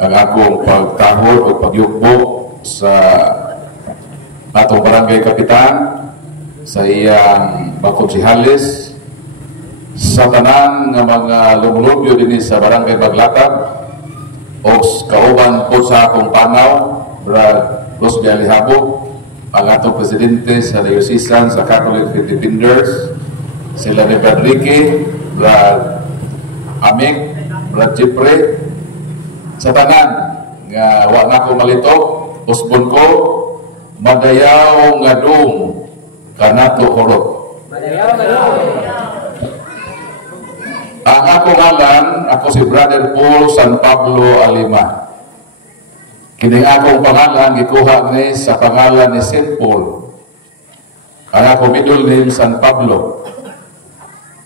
ang akong pagtahod o pagyukbo sa atong barangay kapitan, sa iyang bakonsihales, sa tanan nga mga lumulubyo din sa barangay Baglatag, o kauban po sa akong panaw, Brad Los Bialihabo, ang atong presidente sa Diocesan sa Catholic Defenders, sila ni Brad Ricky, Brad Amik, Brad Jipre, sa tanan nga wa na ko malitok, usbon ko, madayaw nga dum kanato horot. Ang ako ngalan, ako si Brother Paul San Pablo Alima. Kining akong pangalan gikuha ni sa pangalan ni St. Paul. Ang ako middle name San Pablo.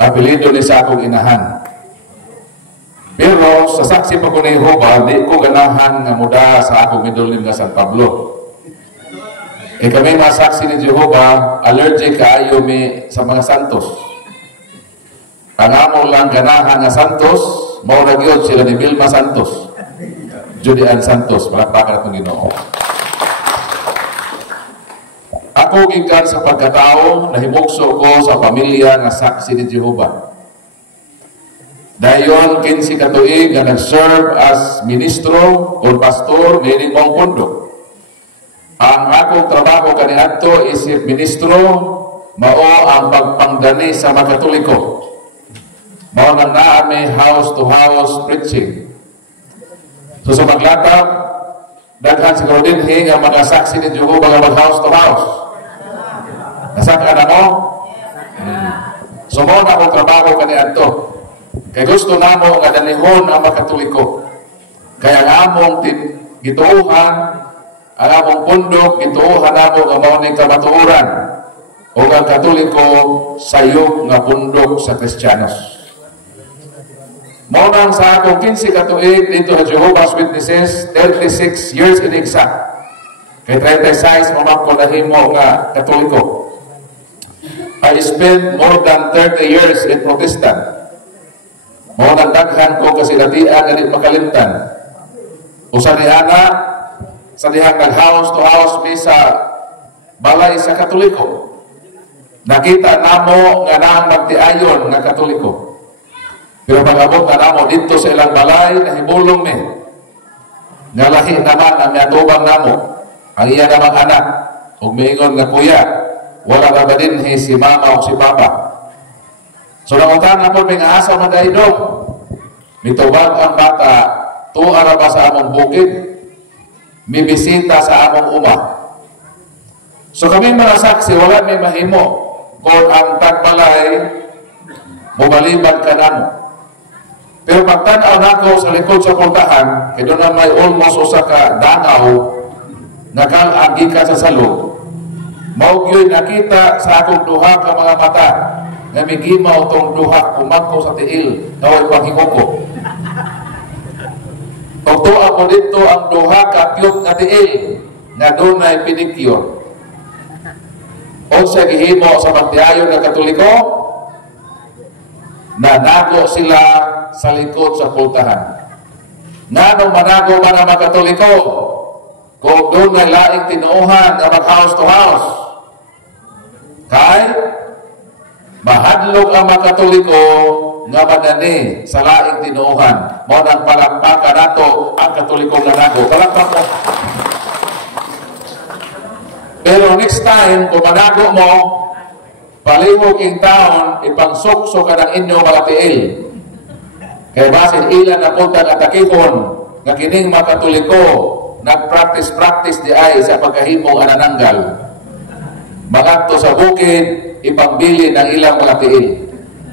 Apelido ni sa akong inahan. Pero sa saksi pa ko ni Jehova, di ko ganahan nga muda sa akong middle name nga San Pablo. Kami mga saksi ni Jehova, allergic kaayo mi sa mga santos. Ang amo lang ganahan nga santos, maura gyud sila ni Vilma Santos. Julian Santos, palakpakan atong Ginoo. Ako gikan sa pagkatao, nahimugso ko sa pamilya nga saksi ni Jehova. Dayon 15 ka tuig nga nag-serve as ministro o pastor meaning mong pundok. Ang akong trabaho kaniadto isip ministro mao ang pagpangdani sa mga Katoliko. Mao nang naa may house to house preaching. So sa Baglatag, daghan siguro din nga mga saksi ni Jehova nga mag house to house. Nasaka na mo? So mao na akong trabaho kaniadto. Kaya gusto namo nga danihon ang mga Katoliko. Kaya ang among gituuhan, ang among pundok, gituuhan namo nga mao ni kamatuoran o ang Katoliko sayop nga pundok sa Kristiyanos. Mao nang sa akong 15 ka tuig dito sa Jehovah's Witnesses, 36 years in exact. Kay 36 mo ko nahimo nga Katoliko. I spent more than 30 years in Protestant. Mao nang daghan ko kasi datian nga di makalimtan. Usa ni ana sa dihang nag-house to house sa balay sa Katoliko. Nakita namo nga nang magtiayon nga Katoliko. Pero pag-abot na namo dito sa ilang balay, nahibulong mi. Nga lahi naman ang miatubang namo, ang iya namang anak, o miingon nga kuya, wala ba ba din si mama o si papa. So nanguntahan naman may nga asa madahidong. Mitubag ang bata, tuara ba sa among bukid, mibisita sa among uma. So kami mga saksi, wala may mahimo. Kung ang tagbalay, mubalibad ka namo. Pero pagtanaw na ako sa likod sa pultahan, kaya doon na may almost usa ka danaw, nakalagi ka sa salog. Maugyo'y nakita sa akong duha ka mga mata, na may gimaw itong duha kumagko sa tiil, naway panghingoko. Pagto ako dito ang duha ka cute na tiil, na doon ay pinicure. O sa gihimo sa magtiayon na Katoliko, nanago sila sa likod sa pultahan. Nanong manago man ang mga Katoliko kung doon ay laing tinuuhan na mag house to house. Kay mahadlok ang mga Katoliko nga manani sa laing tinuuhan. Mo nang palakpakan nato ang Katoliko nga nago. Palakpakan. Pero next time, kung manago mo, palihog in town, ipangsukso ka ng inyo mga tiil. Kaya basin ilan na punta ng atakihon, nga kining mga Katoliko, nag-practice di ay sa pagkahimong anananggal. Mangadto sa bukid, ipambili ng ilang mga tiil.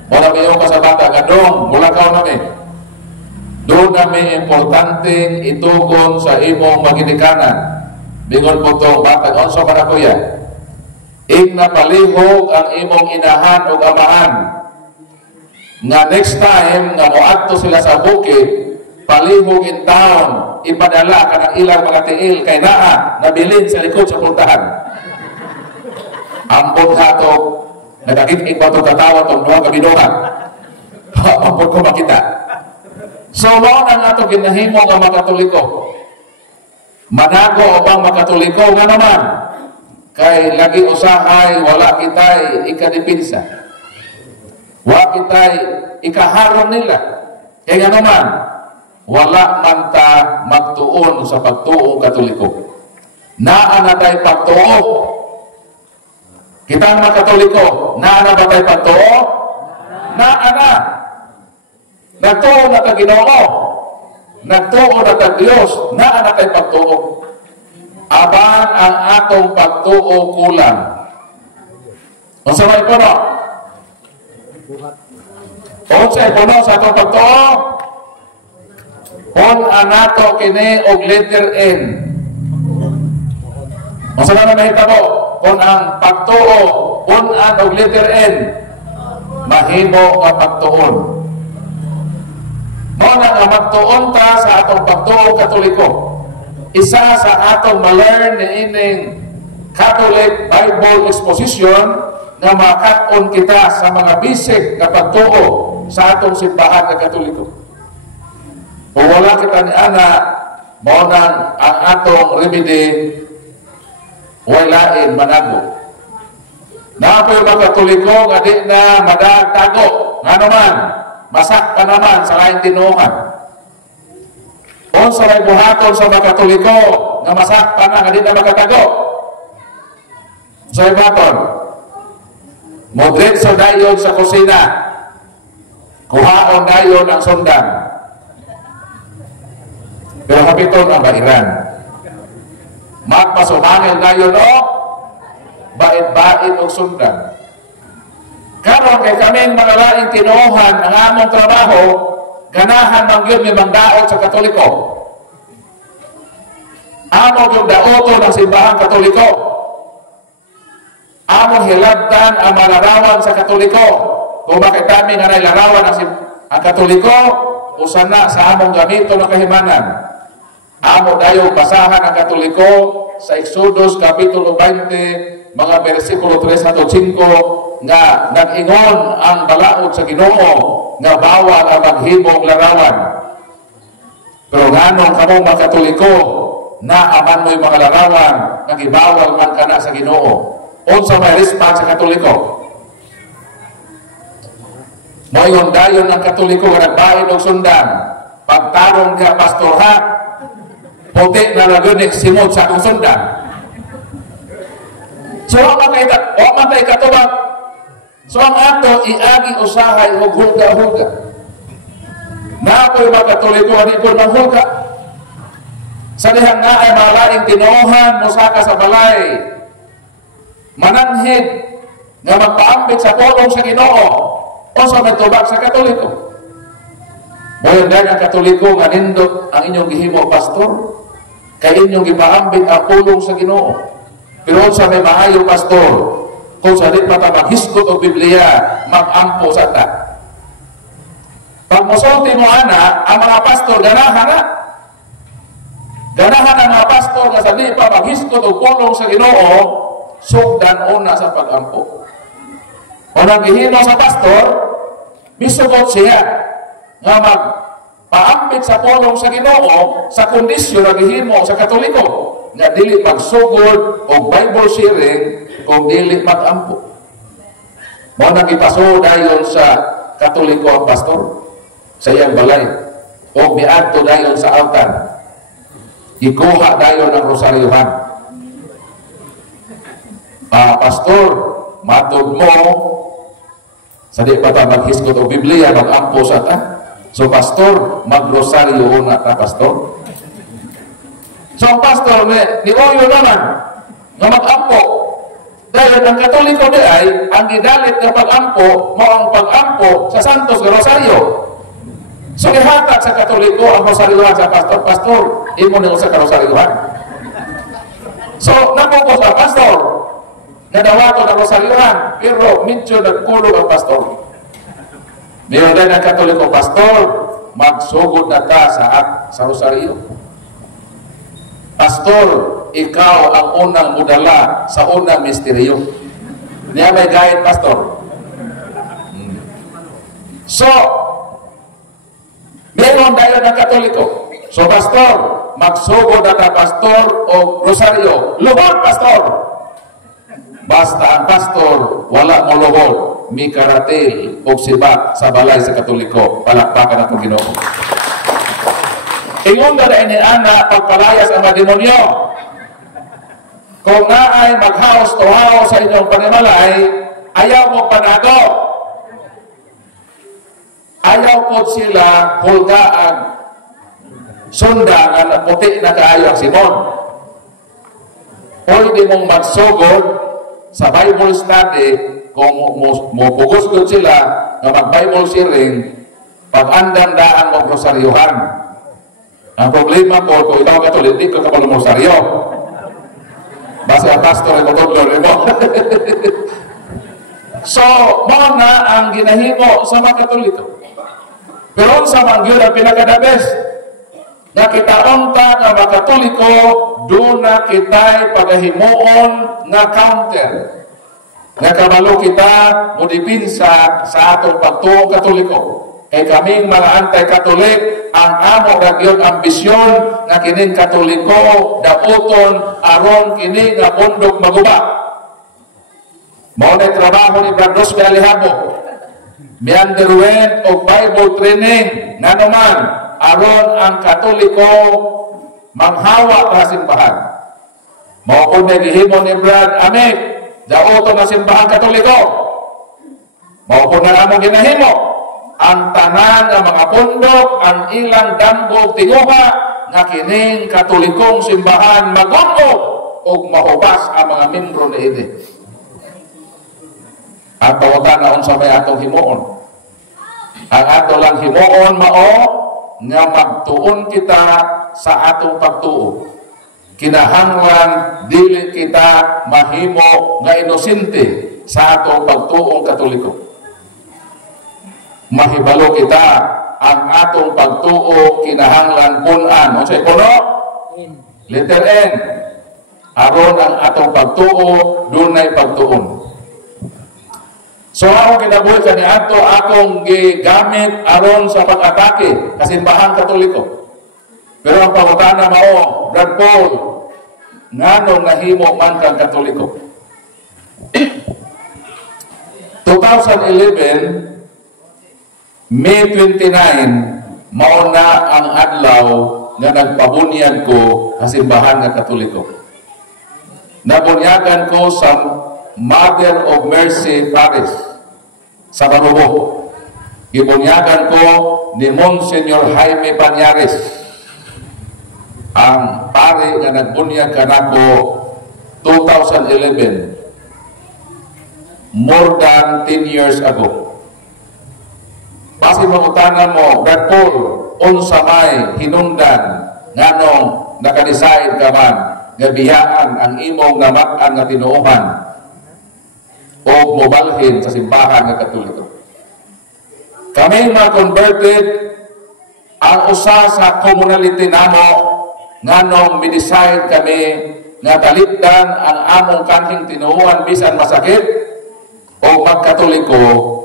Mula may ka sa bata, gadong, mulakaw namin. Doon namin importanteng itugon sa imong maginikanan. Bingon po itong bata, onso ka na kuya. Palihog ang imong inahan o amahan. Nga next time, nga moadto sila sa bukid, palihog in town, ipadala ka ng ilang mga tiil kay naa, nabilin sa likod sa puntahan. Ampon hato, nagkakit-ik ba itong katawa itong duha kabinuhan? Ampon ko makita. So, mao nang ato ginahimo nga makatoliko. Manago o bang makatoliko nga naman? Kay lagi usahay, wala kitay ikadipinsa. Wala kitay ikaharon nila. Kaya nga naman, wala man ta magtuon sa pagtuong katoliko. Naa na tayo pagtuo. Kitang makatoliko, naa na ba tayo pagtuo? Naa na. Nagtuo na ta Ginoo. Nagtuo na ta Dios, naa na tayo pagtuo. Aban ang atong pagtuo kulang. Unsa may puno? Unsa puno sa atong pagtuo? Kung anato kini og letter N. Unsa na mahitabo? Kung ang pagtuo, kung ang og letter N, mahimo nga pagtuon. Mao na nga magtuon ta sa atong pagtuo katoliko. Isa sa atong ma-learn ni ining Catholic Bible Exposition na makat-on kita sa mga bisig na pagtuo sa atong simbahan na katoliko. Kung wala kita ni ana, mao nang ang atong remedy walain manago. Napoy mga katoliko nga di na madagtago. Nga naman, masak ka naman sa laing tinuhan. Kung sa may buhaton sa mga katoliko nga masak pa na, nga di na makatago. Sa may buhaton, modretso dayon sa kusina, kuhaon dayon ang sundan. Pero kapiton ang bairan. Magpasumangil dayon o bait-bait o sundan. Karon kay kaming mga laing tinuhan ang among trabaho, ganahan man gyud may mangdaot sa Katoliko. Amo gyud daoton ang simbahan Katoliko. Amo hilabdan ang malarawan sa Katoliko. Kung bakit kami nga nailarawan ang Katoliko, usana sa among gamito ng kahimanan. Amo dayo basahan ang Katoliko sa Exodus Kapitulo 20, mga versikulo 3 hangtod 5, nga nag-ingon ang balaod sa Ginoo nga bawal ang maghimong larawan. Pero nganong kamong mga Katoliko na aman mo'y mga larawan nga gibawal man kana sa Ginoo? Unsa may response sa Katoliko? Mo'y dayon ng Katoliko nga nagbahin og sundan. Pagtarong ka pastor ha, puti na lagunik simod sa akong sundan. So ang matay katubag. So ang ato iagi usahay og hulga-hulga. Napoy mga Katoliko ani ko manghulga. Sa dihang na ay malaing tinuhan musaka sa balay. Mananhid nga magpaambit sa pulong sa Ginoo o sa matubag sa Katoliko. Mo'y ang Katoliko nga nindot ang inyong gihimo pastor, kay inyong gipaambit ang pulong sa Ginoo. Pero sa may maayo pastor, kung sa di pa ta maghisgot o Biblia, mag-ampo sa ta. Pag musulti mo ana, ang mga pastor ganahan na. Ganahan ang mga pastor nga sa di pa maghisgot o pulong sa Ginoo, sugdan una sa pag-ampo. Kung ang gihimo sa pastor, misugot siya nga magpaambit sa pulong sa Ginoo sa kondisyon na gihimo sa Katoliko nga dili magsugod o Bible sharing kung dili mag-ampo. Mo nang ipaso dayon sa Katoliko ang pastor sa iyang balay o miadto dayon sa altar. Ikuha dayon ang rosaryohan. Pastor, matod mo sa di pa ta maghisgot o Biblia, mag-ampo sa ta. So pastor, mag-rosaryo na ta pastor. So ang pastor, niwoyo naman nga mag-ampo. Dahil ang Katoliko di ay, ang gidalit na pag-ampo, mo ang pag-ampo sa Santos de Rosario. So ihatag sa Katoliko ang rosaryohan sa pastor. Pastor, imo nyo sa rosaryohan. So napukos ang pastor, nadawato ng rosaryohan, pero medyo nagkulog ang pastor. Meron din ang Katoliko, pastor, magsugod na ta sa rosaryo. Pastor, ikaw ang unang mudala sa unang misteryo. Niya may guide, pastor. So, meron Ingon dayon ang Katoliko. So pastor, magsugod na pastor o rosaryo. Luhod pastor. Basta ang pastor wala mo luhod, mi karatil o sibat sa balay sa Katoliko. Palakpakan ang Ginoo. Ingon na ini ana pagpalayas ang mga demonyo. Kung naay maghaos to haos sa inyong panimalay, ayaw mo panado. Ayaw po sila hulgaan sunda nga puti na kaayo ang Simon. Pwede mong magsugod sa Bible study kung mupugos doon sila na mag-Bible sharing pag-andam daan mo rosaryuhan. Ang problema ko, kung ikaw Katolik, hindi ka kapag rosaryo. Basta pastor ay matulog mo. So, mo na ang ginahimo sa mga Katoliko. Pero sa mangyod ang pinakadabes, na kita unta nga mga Katoliko, doon na kita'y pagahimuon nga counter. Nga kabalo kita, mudipinsa sa atong pagtuong Katoliko. Kay kaming mga anti-Katolik, ang amo nagyon ambisyon nga kining Katoliko, dauton, aron kini nga bundok maguba. Mao na trabaho ni Brad Alejandro. Mianderwen o Bible training nga naman aron ang Katoliko manghawa sa simbahan. Mao kun gihimo ni Brad Amek, dauton na simbahan Katoliko. Mao kun na amo ginahimo ang tanan nga mga pundok, ang ilang dambog tinguha nga kining Katolikong simbahan magunog o mahubas ang mga membro ni ini. Ang tawagan na unsa may atong himuon. Ang ato lang himuon mao nga magtuon kita sa atong pagtuo. Kinahanglan dili kita mahimo nga inosente sa atong pagtuong Katoliko. Mahibalo kita ang atong pagtuo kinahanglan punan. Ano sa puno? Letter N. Aron ang atong pagtuo dunay pagtuon. So ako kinabuhi sa niadto akong gigamit aron sa pag-atake kasimbahan Katoliko. Pero ang pangutana mao, Brad Paul, nganong nahimo man kang Katoliko? 2011 May 29, mauna ang adlaw nga nagpabunyag ko sa simbahan nga Katoliko. Nabunyagan ko sa Mother of Mercy Paris sa Barubo. Ibunyagan ko ni Monsignor Jaime Banyares, ang pare nga nagbunyag kanako 2011, more than 10 years ago. Basi mangutanan mo, Brad Paul, unsa may hinungdan nganong nakadecide ka man nga biyaan ang imong namat-an nga tinuohan o mobalhin sa simbahan nga Katoliko. Kami mga converted ang usa sa community namo nganong mi-decide kami nga talipdan ang among kanhing tinuohan bisan masakit o magkatoliko.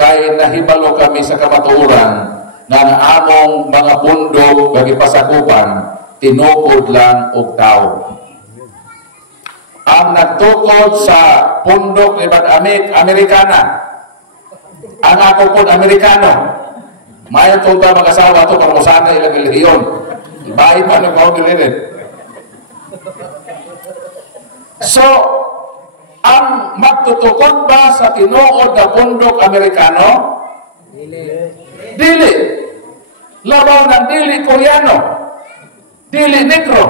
Kay nahibalo kami sa kamatuoran na ang among mga pundok gagipasakupan tinukod lang og tao. Ang nagtukod sa pundok ni Brad Amek, Amerikana. Ang ako po Amerikano. Mayon tunta mag-asawa to para musana ilang relihiyon. Ibahin pa nag-order. So, ang magtutukod ba sa tinuod na pundok Amerikano? Dili. Labaw ng dili Koreano. Dili Negro.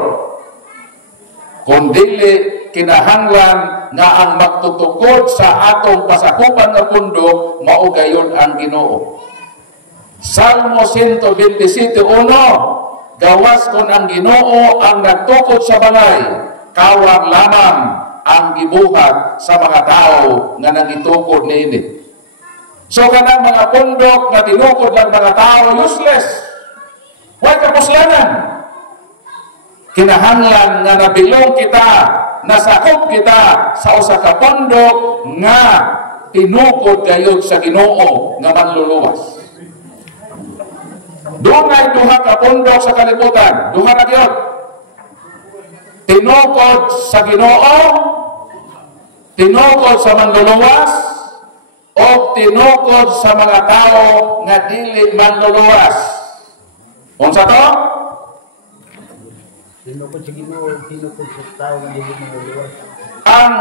Kung dili kinahanglan nga ang magtutukod sa atong pasakupan na pundok, maugayon ang Ginoo. Salmo 127:1, gawas kon ang Ginoo ang nagtukod sa balay, kawang lamang ang gibuhat sa mga tao nga nangitukod niini. So kanang mga pundok nga tinukod lang mga tao, useless. Huwag kapuslanan. Kinahanglan nga nabilong kita, nasakop kita sa usa ka pundok nga tinukod gayud sa Ginoo nga manluluwas. Doon ay duha ka pundok sa kalibutan. Duha na yun. Tinukod sa Ginoo, tinukod sa manluluwas, o tinukod sa mga tao nga dili manluluwas. Unsa to? Tinukod sa Ginoo, tinukod sa tao nga dili manluluwas. Ang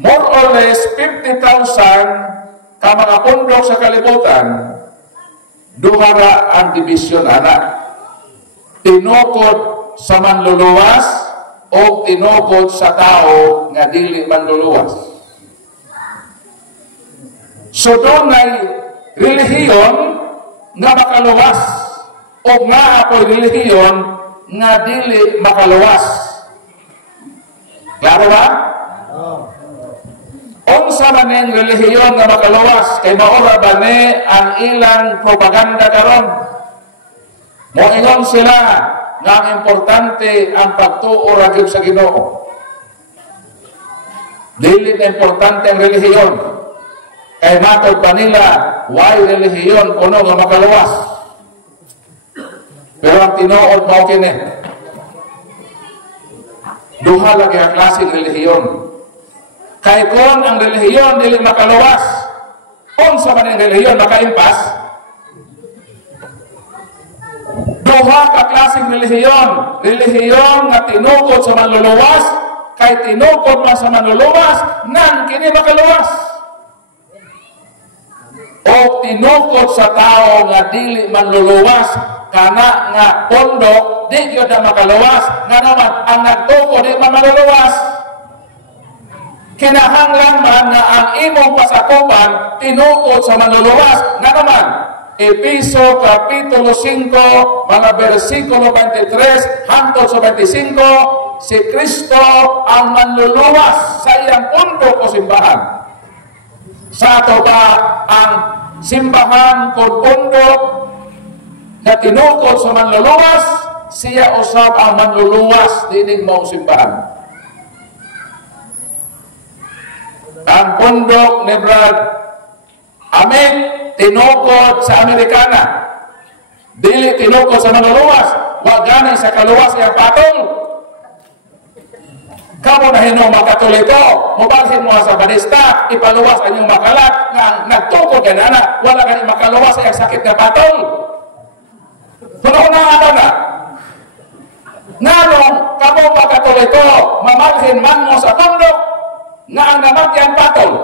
more or less 50,000 ka mga pundok sa kalibutan, duha ra ang division ana. Tinukod sa manluluwas o tinukod sa tao nga dili manluluwas. So doon ay relihiyon nga makaluwas o nga ako'y relihiyon nga dili makaluwas. Klaro ba? Unsa man ning relihiyon nga makaluwas kay maura ba ni ang ilang propaganda karon? Moingon sila nga ang importante ang pagtuo ra gyud sa Ginoo. Dili na importante ang relihiyon. Kay matod pa nila, why relihiyon kuno nga makaluwas? Pero ang tinuod mao kini. Duha lagi ang klaseng relihiyon. Kay kung ang relihiyon dili makaluwas, unsa man ang relihiyon makaimpas? Duha ka klaseng relihiyon. Relihiyon nga tinukod sa manluluwas, kay tinukod man sa manluluwas, nan kini makaluwas. O tinukod sa tao nga dili manluluwas, kana nga pondok di gyud na makaluwas, nga naman ang nagtukod di man manluluwas. Kinahanglan man nga ang imong pasakupan tinukod sa manluluwas, nga naman Episo Kapitulo 5 mga versikulo 23 hangtod sa 25, si Kristo ang manluluwas sa iyang pundok o simbahan. Sa ato ba ang simbahan kung pundok na tinukod sa manluluwas, siya usab ang manluluwas dining mong simbahan. Ang pundok ni Brad Amit tinukod sa Amerikana, dili tinukod sa manluluwas, wa gani sa kaluwas iyang patong. Kamo na hinong makatoliko, mubalhin mo sa banista, ipaluwas ang inyong makalat, nga nagtukod yan na, wala gani makaluwas iyang sakit na patong. Tunaw na ano na. Nanong kamo makatoliko, mamalhin man mo sa pundok, nga ang namatyan patong.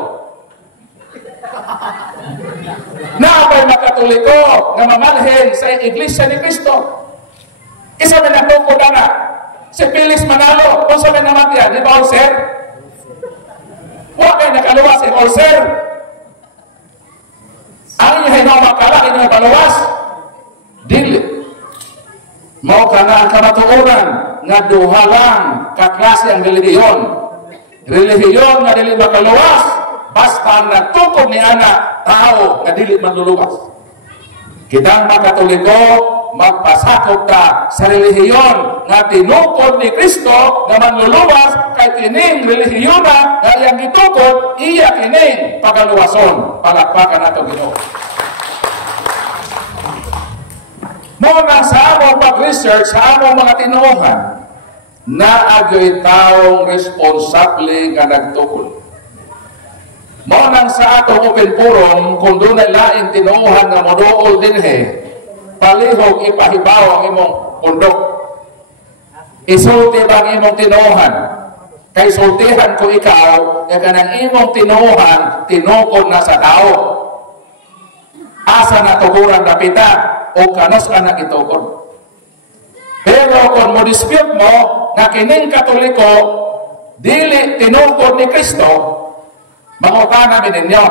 Naapay makatoliko nga mamalhin sa Iglesia ni Cristo. Isa man nagtukod na si Pilis Manalo, kung sa may namatyan, di ba ulcer? Huwag kayo nakaluwas yung ulcer. Ang inyong makalang inyong paluwas, dili. Mao ka na ang kamatuuran nga duha lang kaklase ang relihiyon. Relihiyon nga dili makaluwas, basta ang nagtukod ni ana tao nga dili manluluwas. Kitang makatoliko, magpasakop ta sa relihiyon nga tinukod ni Kristo nga manluluwas, kay kining relihiyon na nga iyang gitukod, iya kining pagaluwason. Palakpakan nato Ginoo. Muna sa among pag-research sa among mga tinuohan, naagyo'y taong responsable nga nagtukod. Muna sa atong open forum, kung doon ay laing tinuohan nga moduol dinhe, palihog ipahibaw ang imong pundok. Isulti ba ang imong tinuohan? Kay sultihan ko ikaw, nga kanang imong tinuohan, tinukod na sa tao. Asa na tukuran na pita, o kanos ka na itukod. Pero kung mo dispute mo, na kining Katoliko, dili tinukod ni Kristo, mangutana ninyo.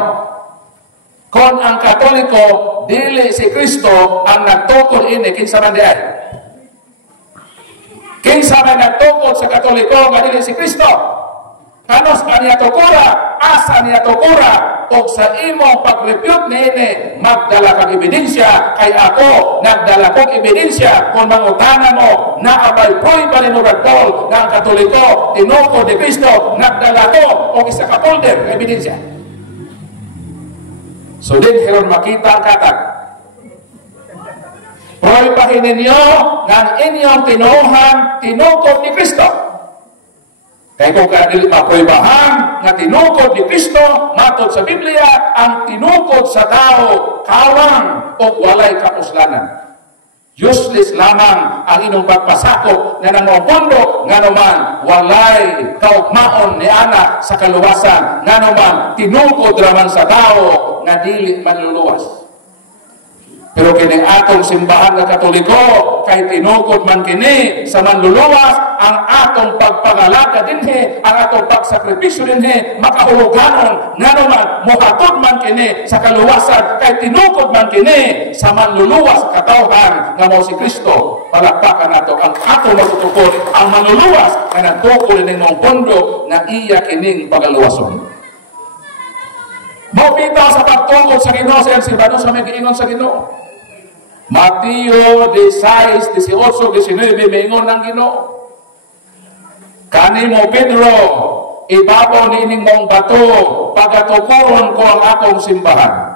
Kung ang Katoliko, dili si Kristo ang nagtukod ini, kinsa man di ay? Kinsa man nagtukod sa Katoliko nga dili si Kristo? Kanos ka niya tukura? Asa niya tukura? O sa imong pag-repute niini, magdala kang ebidensya, kay ako nagdala kong ebidensya. Kung mangutana mo, naabay po'y palinurag Paul na ang Katoliko, tinukod ni Kristo, nagdala ko o isa ka folder ng ebidensya. So din, hiron makita ang katag. Proybahin ninyo ng inyong tinuhan, tinukod ni Kristo. Kaya kung dili maproybahan nga tinukod ni Kristo, matod sa Biblia, ang tinukod sa tao, kawang o walay kapuslanan. Useless lamang ang inyong pagpasakop na nangopondo, nga naman walay kaugmaon ni ana sa kaluwasan, nga naman tinukod raman sa tao nga dili manluluwas. Pero kining atong simbahan nga Katoliko, kay tinukod man kini sa manluluwas, ang atong pagpangalaka dinhi, ang atong pagsakripisyo dinhi, makahuluganon, nga naman muhatod man kini sa kaluwasan, kay tinukod man kini sa manluluwas katawhan nga mao si Kristo. Palakpakan nato ang atong matutukod, ang manluluwas nga nagtukod ning mong pondo nga iya kining pagaluwason. Mopita sa pagtukod sa Ginoo sa silbano sa may giingon sa Ginoo. Mateo 16, 18, 19, maingon ng Ginoo. Kanimo Pedro, ibabaw nining mong bato, pagatukuron ko ang akong simbahan.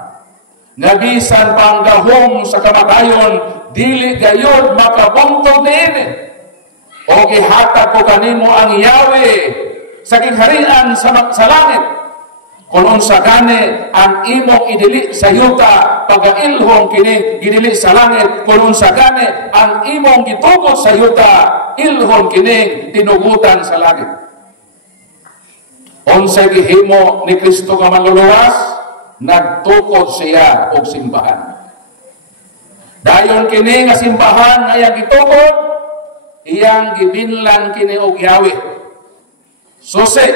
Nabisan pang gahom sa kamatayon, dili gayod makabungtod niini. O gihatag ko kanimo ang Yahweh sa kingharian sa langit. Kung unsa gani ang imong idili sa yuta, pagailhon kini gidili sa langit. Kung unsa gani ang imong gitukod sa yuta, ilhon kini tinugutan sa langit. Unsay gihimo ni Kristo nga manluluwas, nagtukod siya og simbahan. Dayon kini nga simbahan nga iyang gitukod, iyang gibinlan kini og Yahweh. Susi,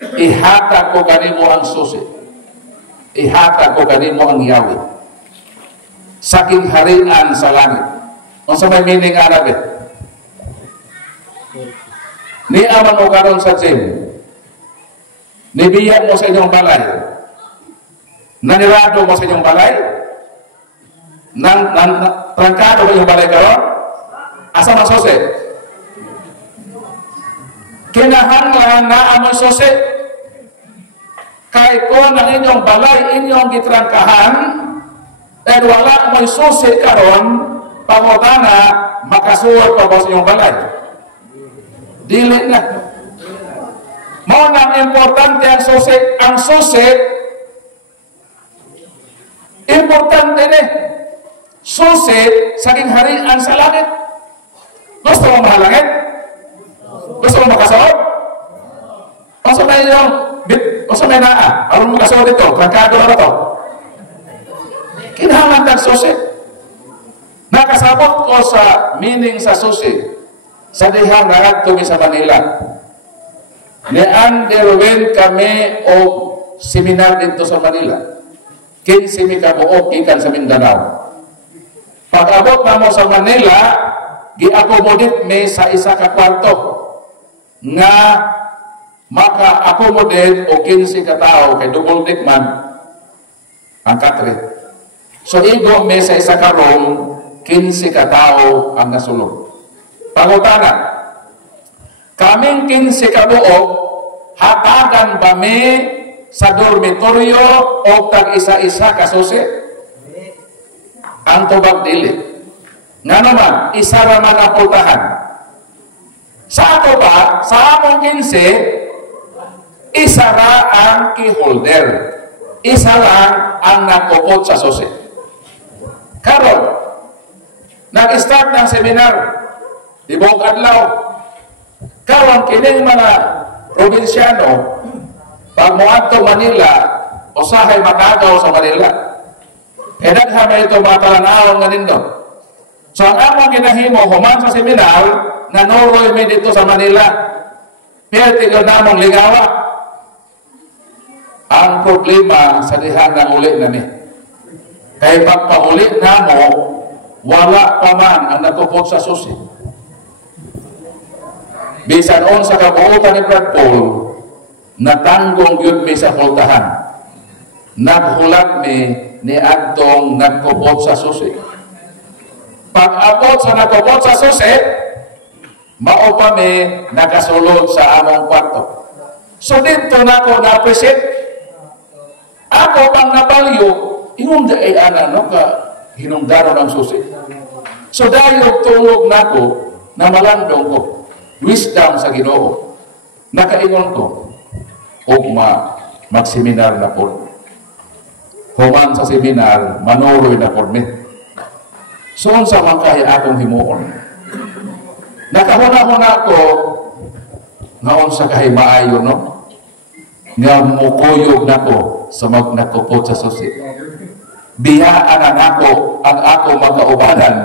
ihatag ko kanimo ang susi. Ihatag ko kanimo ang Yahweh. Saking harian sa langit. Kung sa may meaning Arabe. Ni aman o karon sa gym. Nibiyan mo sa inyong balay. Nanirado mo sa inyong balay. Trangkado mo inyong balay karon. Asa man susi? Kinahanglan na amoy susi. Kay kung ang inyong balay inyong gitrangkahan, and wala mo'y susi karon, pangutana, makasuot pa ba sa inyong balay? Dili na. Mao nang importante ang susi. Ang susi, importante ni. Susi, saging harian sa langit. Gusto mo mahalangit? Gusto mo makasuot? Gusto na inyong o may naa, aron mo kaso dito, trangkado na to. Kinahanglan tag susi. Nakasabot ko sa meaning sa susi sa dihang naradto mi sa Manila. Underwent kami o seminar dito sa Manila. 15 mi kabuok ikan sa Mindanao. Pag-abot na mo sa Manila, gi-accommodate mi sa isa ka kwarto nga maka-accommodate o 15 katao kay double deck man ang katre. So igo may sa isa ka room 15 katao ang nasulod. Pangutana, kaming 15 kabuok hatagan ba mi sa dormitoryo o tag isa-isa ka susi? Ang tubag dili. Nga naman, isa raman ang pultahan. Sa ato ba, sa among 15, isa ra ang key holder. Isa lang ang nakupot sa susi. Karon, nag-start ng seminar. Ibong adlaw. Karon, kining mga probinsyano, pag muadto Manila, usahay makagaw sa Manila. E naghamay ito mga talanawang nga nindo. So, ang among ginahimo, human sa seminar, nanuroy mi dito sa Manila. Pero tigil namong ligawa. Ang problema sa dihan na uli na ni. Kaya pagpahuli na mo, wala pa man ang natupot sa susi. Bisan on sa kabuutan ni Brad Paul, natanggong yun mi sa pultahan. Naghulat mi ni Adtong nagkupot sa susi. Pag-abot sa nagkupot sa susi, mao pa mi nakasulod sa among kwarto. So dito na ako na-appreciate. Ako pang nabalyo, yung daay ana no ka hinungdaron ang susi. So dahil tulog na ko, na malandong ko, wisdom sa Ginoo, nakaingon ko, magseminar na po. Human sa seminar, manuroy na po me. So sa man kaya akong himuon. Nakahuna-huna ko, ngaon sa kahay maayo, no? Nga mukuyog na ko sa magnakupot sa susi. Biyaan na ako ang ako magkaubanan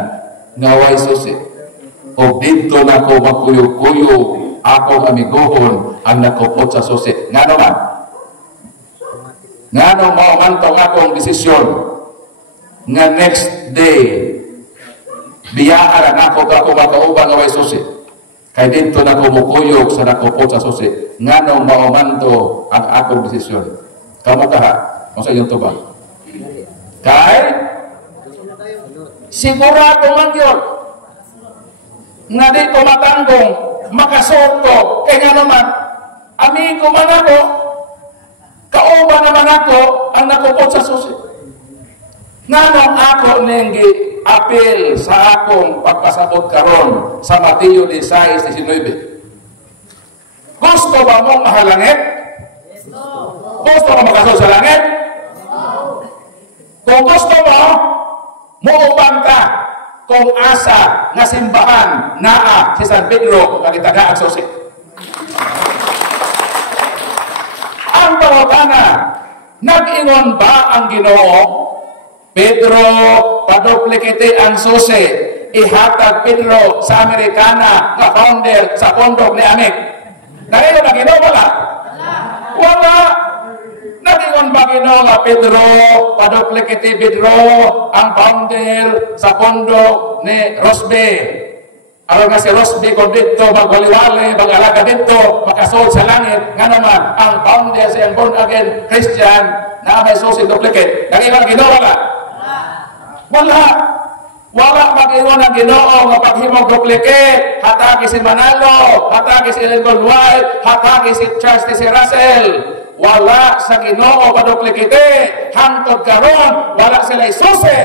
nga way susi. O dito na ko magkuyog-kuyog akong amigohon ang nakupot sa susi. Nga naman? Nga naman mantong akong desisyon nga next day biyaan na ako magkauban nga way susi. Kaya dito na ko mukuyog sa nakupot sa susi. Nga naman maumanto ang akong desisyon. Kamu kaha? Kung sa iyong tubang. Kay sigurado man yun nga di ko matanggong makasuot ko kaya nga naman amigo man ako kauban naman ako ang nakupot sa susi nga nang ako nenggi apel sa akong pagpasabot karon sa Mateo 16:19. Gusto ba mong mahalangit? Gusto mo makasuot sa langit? Kung gusto mo, muuban ka kung asa nga simbahan naa si San Pedro kagitagaan susi. Ang tawagana, nag-ingon ba ang Ginoo? Pedro, paduplikite ang susi. Ihatag Pedro sa Amerikana nga founder sa pondok ni Amik. Dahil na Ginoo wala? Wala. Nag-ingon ba Ginoo nga Pedro, paduplikite Pedro, ang founder sa pondok ni Rosby. Aron nga si Rosby kung dito, magwaliwali, mag-alaga dito, makasuot sa langit, nga naman, ang founder sa born again Christian, na may susi duplicate. Nag-ingon Ginoo wala? Wala. Wala mag-ingon ang Ginoo nga paghimog duplicate, hatagi si Manalo, hatagi si Lincoln White, hatagi si Charles T.C. Russell. Wala sa Ginoo paduplikite, hangtod karon wala sila susi.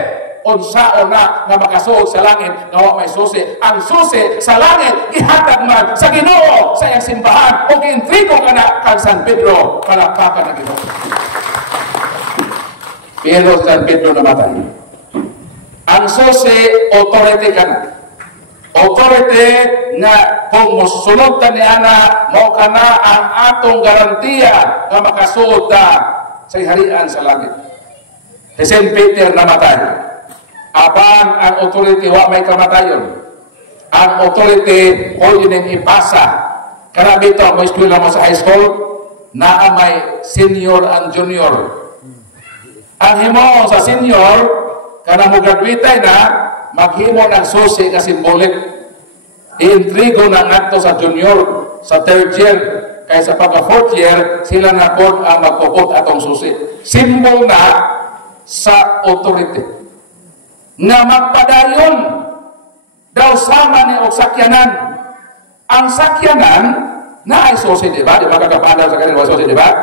Unsaon na nga makasuot sa langit nga may susi. Ang susi sa langit ihatag man sa Ginoo sa iyang simbahan o giintrigo ka na kang San Pedro, palakpakan na Ginoo. Pero San Pedro namatay. Ang susi authority ka na. Authority nga kung musulod ta ni ana mo kana ang atong garantiya nga makasuot ta sa harian sa langit. Si Saint Peter namatay. Apan ang authority wa may kamatayon. Ang authority o yun ipasa. Kana dito mo eskwela mo sa high school na may senior and junior. Ang himo sa senior kana mo graduate na maghimo ng susi nga simbolik. I-intrigo ng ato sa junior, sa third year, kaya sa pagka-fourth year, sila na po ang magpupot atong susi. Simbol na sa authority. Nga magpadayon daw sama ni og sakyanan. Ang sakyanan na ay susi, di ba? Di ba kakapanan sa kanila susi, di ba?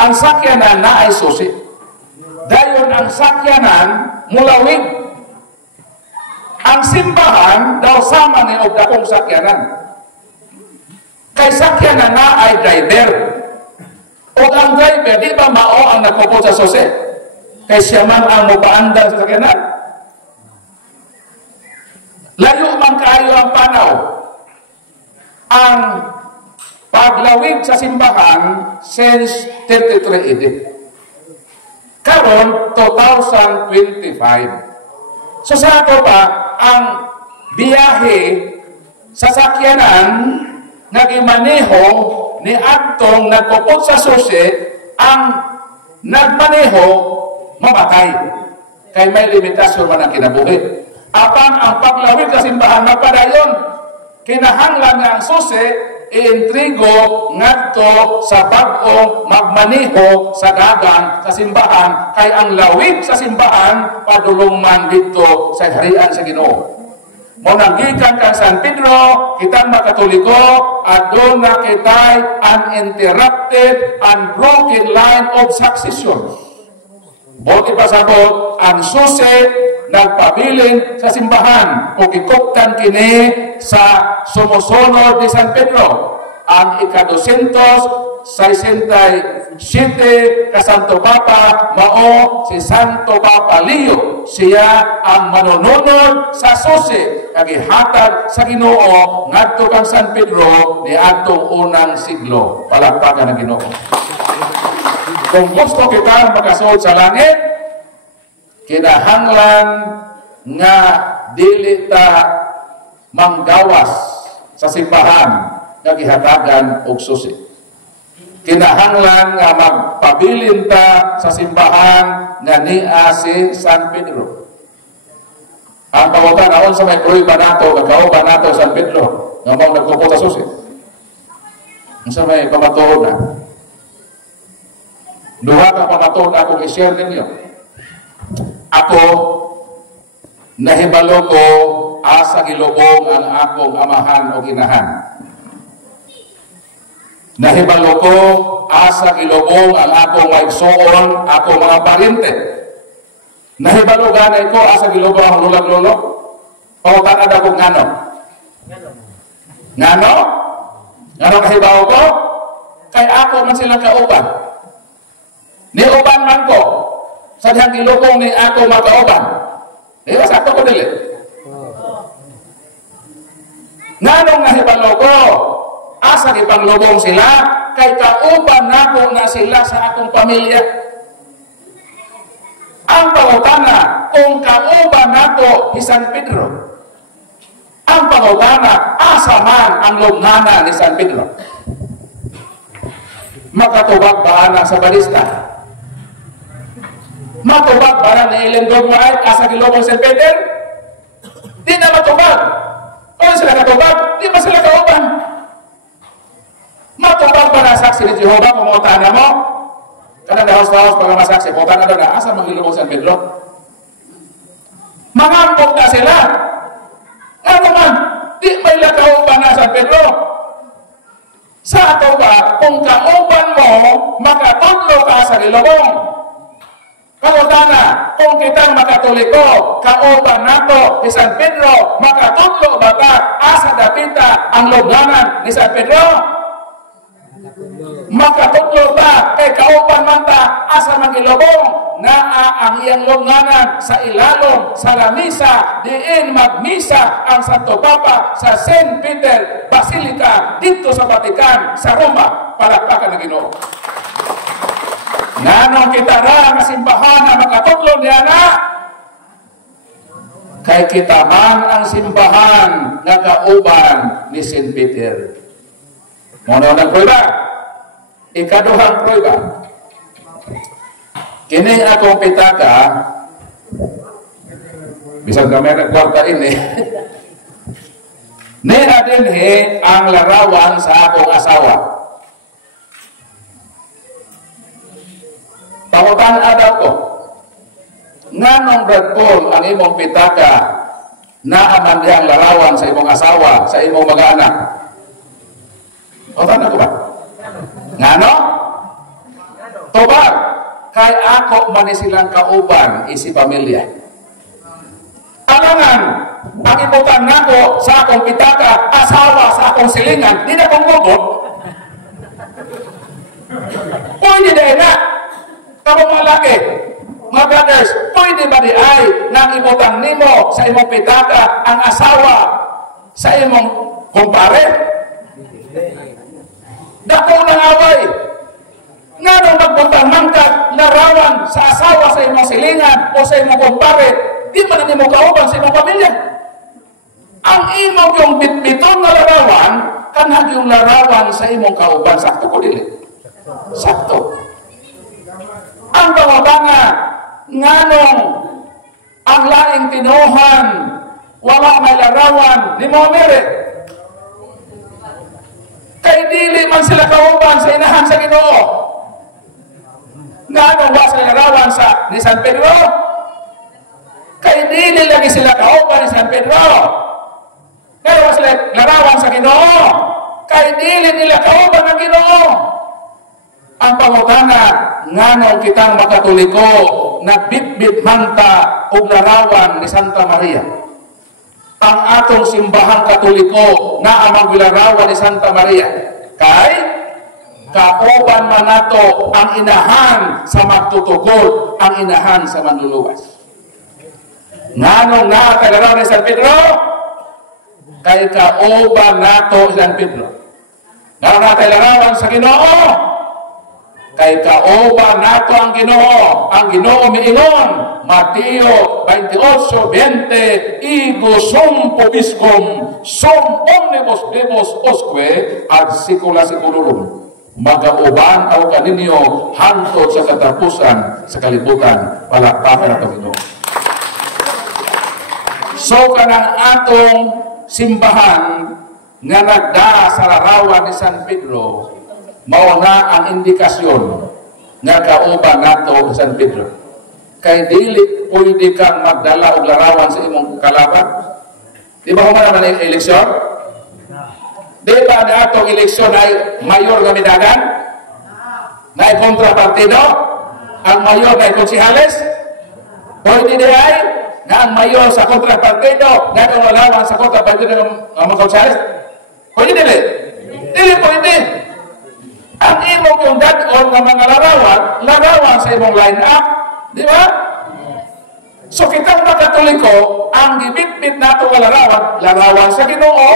Ang sakyanan na ay susi. Dayon ang sakyanan mulawig. Ang simbahan daw sama ni og dakong sakyanan. Kay sakyanan na ay driver. O ang driver, di ba mao ang nakupot sa susi? Kay siya man ang mupaandar sa sakyanan. Layo man kaayo ang panaw. Ang paglawig sa simbahan since 33 AD. Karon 2025. So sa ato pa, ang biyahe sa sakyanan nagimaneho ni atong nagpupot sa susi, ang nagmaneho mamatay. Kay may limitasyon man ang kinabuhi. Apan ang paglawig sa simbahan magpadayon, kinahanglan nga ang susi iintrigo ngadto sa bag-ong magmaneho sa dagan sa simbahan kay ang lawig sa simbahan padulong man dito sa harian sa Ginoo. Mo nagikan kang San Pedro, kitang makatoliko, aduna kitay uninterrupted, unbroken line of succession. Buti pasabot, ang susi nagpabilin sa simbahan o gikoptan kini sa sumusunod ni San Pedro. Ang ika-267 ka Santo Papa mao si Santo Papa Leo. Siya ang manununod sa susi kagihatag sa Ginoo ngadto kang San Pedro ni adtong unang siglo. Palakpakan ang Ginoo. Kung gusto kita makasuod sa langit, kinahanglan nga dili ta manggawas sa simbahan nga gihatagan og susi. Kinahanglan nga magpabilin ta sa simbahan nga niya si San Pedro. Ang pangutan aon sa may pruiba nato, kagauban nato San Pedro, nga mao nagkupo sa susi. Unsa may pamatuod na? Duha ka pamatuod akong i-share ninyo. Ako nahibalo ko asa gilubong ang akong amahan o ginahan. Nahibalo ko asa gilubong ang akong maigsoon, akong mga paryente. Nahibalo ganay ko asa gilubong ang lulag-lolo. Pautanad akong ngano. Ngano? Ngano kahibaw ko? Kay ako man silang kauban. Ni uban man ko. Sa dihang gilubong ni ako magkauban. Diba sakto ko dili? Nganong nahibalo ko? Asa gipanglubong sila kay kauban nako na sila sa akong pamilya. Ang pangutana kung kauban nato ni San Pedro. Ang pangutana asa man ang lubngana ni San Pedro. Makatubag ba na sa balista? Matubag ba na ilendog mo ay asa gilubong San Pedro? Di na matubag. Kung sila katubag, di ba sila kauban? Matubag ba na saksi ni Jehovah kung mautahan mo? Karena na house-house pag masaksi, mautahan na daw na asa manghilubong San Pedro? Mangambog na sila. Ano man, di may lakauban na San Pedro. Sa ato ba, kung kauban mo, makatudlo ka sa gilubong. Kautana, kung kitang makatoliko, kauban nato ni San Pedro, makatudlo ba ka asa dapita ang lubnganan ni San Pedro? Makatudlo ta kay kauban man ta asa magilubong naa ang iyang lubnganan sa ilalom sa lamisa diin magmisa ang Santo Papa sa St. Peter Basilica dito sa Vatican sa Roma. Palakpakan ng Ginoo. Nganong kita ra nga simbahan na makatudlo niya na kay kita man ang simbahan nga kauban ni St. Peter. Mono ng prueba. Ikaduhang prueba. Kini akong pitaka bisag kami nagkwarta ini. Nera dinhi ang larawan sa akong asawa. Pangutan adab ko. Nganong Brad Paul ang imong pitaka na amandihang larawan sa imong asawa, sa imong mag-anak? Pangutan ako ba? Ngano? Tubag. Kay ako man silang kauban isi pamilya. Alangan, ang ibutan nako sa akong pitaka, asawa sa akong silingan, di na kong gugot. Pwede na na. Kamu mga laki, mga brothers, pwede ba di ay nang ibutan nimo sa imong pitaka ang asawa sa imong kumpare? Dako ng away. Nga nung nagbutang mangkag, larawan sa asawa sa imong silingan o sa imong kumpare, di man nimo kauban sa imong pamilya. Ang imong yung bitbiton na larawan, kanhag yung larawan sa imong kauban. Sakto ko dili. Sakto. Ang pangutana, nga nung ang laing tinuhan, wala may larawan, di mo merit. Kay dili man sila kauban sa inahan sa Ginoo. Nga nung wa sila larawan sa ni San Pedro. Kay dili lagi sila kauban ni San Pedro. Pero wa sila larawan sa Ginoo. Kay dili nila kauban ng Ginoo. Ang pangutana nganong kitang makatoliko nagbitbit manta og larawan ni Santa Maria. Ang atong simbahang Katoliko na ang larawan ni Santa Maria kay kauban man nato ang inahan sa magtutugod, ang inahan sa manluluwas. Nganong na kay larawan ni San Pedro kay kauban nato San Pedro. Nganong na kay larawan sa Ginoo kay kauban nato ang Ginoo. Ang Ginoo miingon Mateo 28:20 Igo sum pobiscum sum omnibus debos osque ad secula seculorum. Magauban ako kaninyo hangtod sa katapusan sa kalibutan. Palakpakan ang Ginoo. So kanang atong simbahan nga nagda sa larawan ni San Pedro mao na ang indikasyon nga kauban nato San Pedro. Kay dili pwede kang magdala og larawan sa imong kalaban. Di ba human naman ang eleksyon? Di ba na atong eleksyon ay mayor nga midagan? Na kontrapartido? Ang mayor na konsihales? Pwede di ay na ang mayor sa kontrapartido na ang larawan sa kontrapartido ng mga konsihales? Pwede dili? Dili pwede. Ang imong yung dadon ng mga larawan sa imong line-up, di ba? So kitang Katoliko, ang gibitbit nato nga larawan sa Ginoo,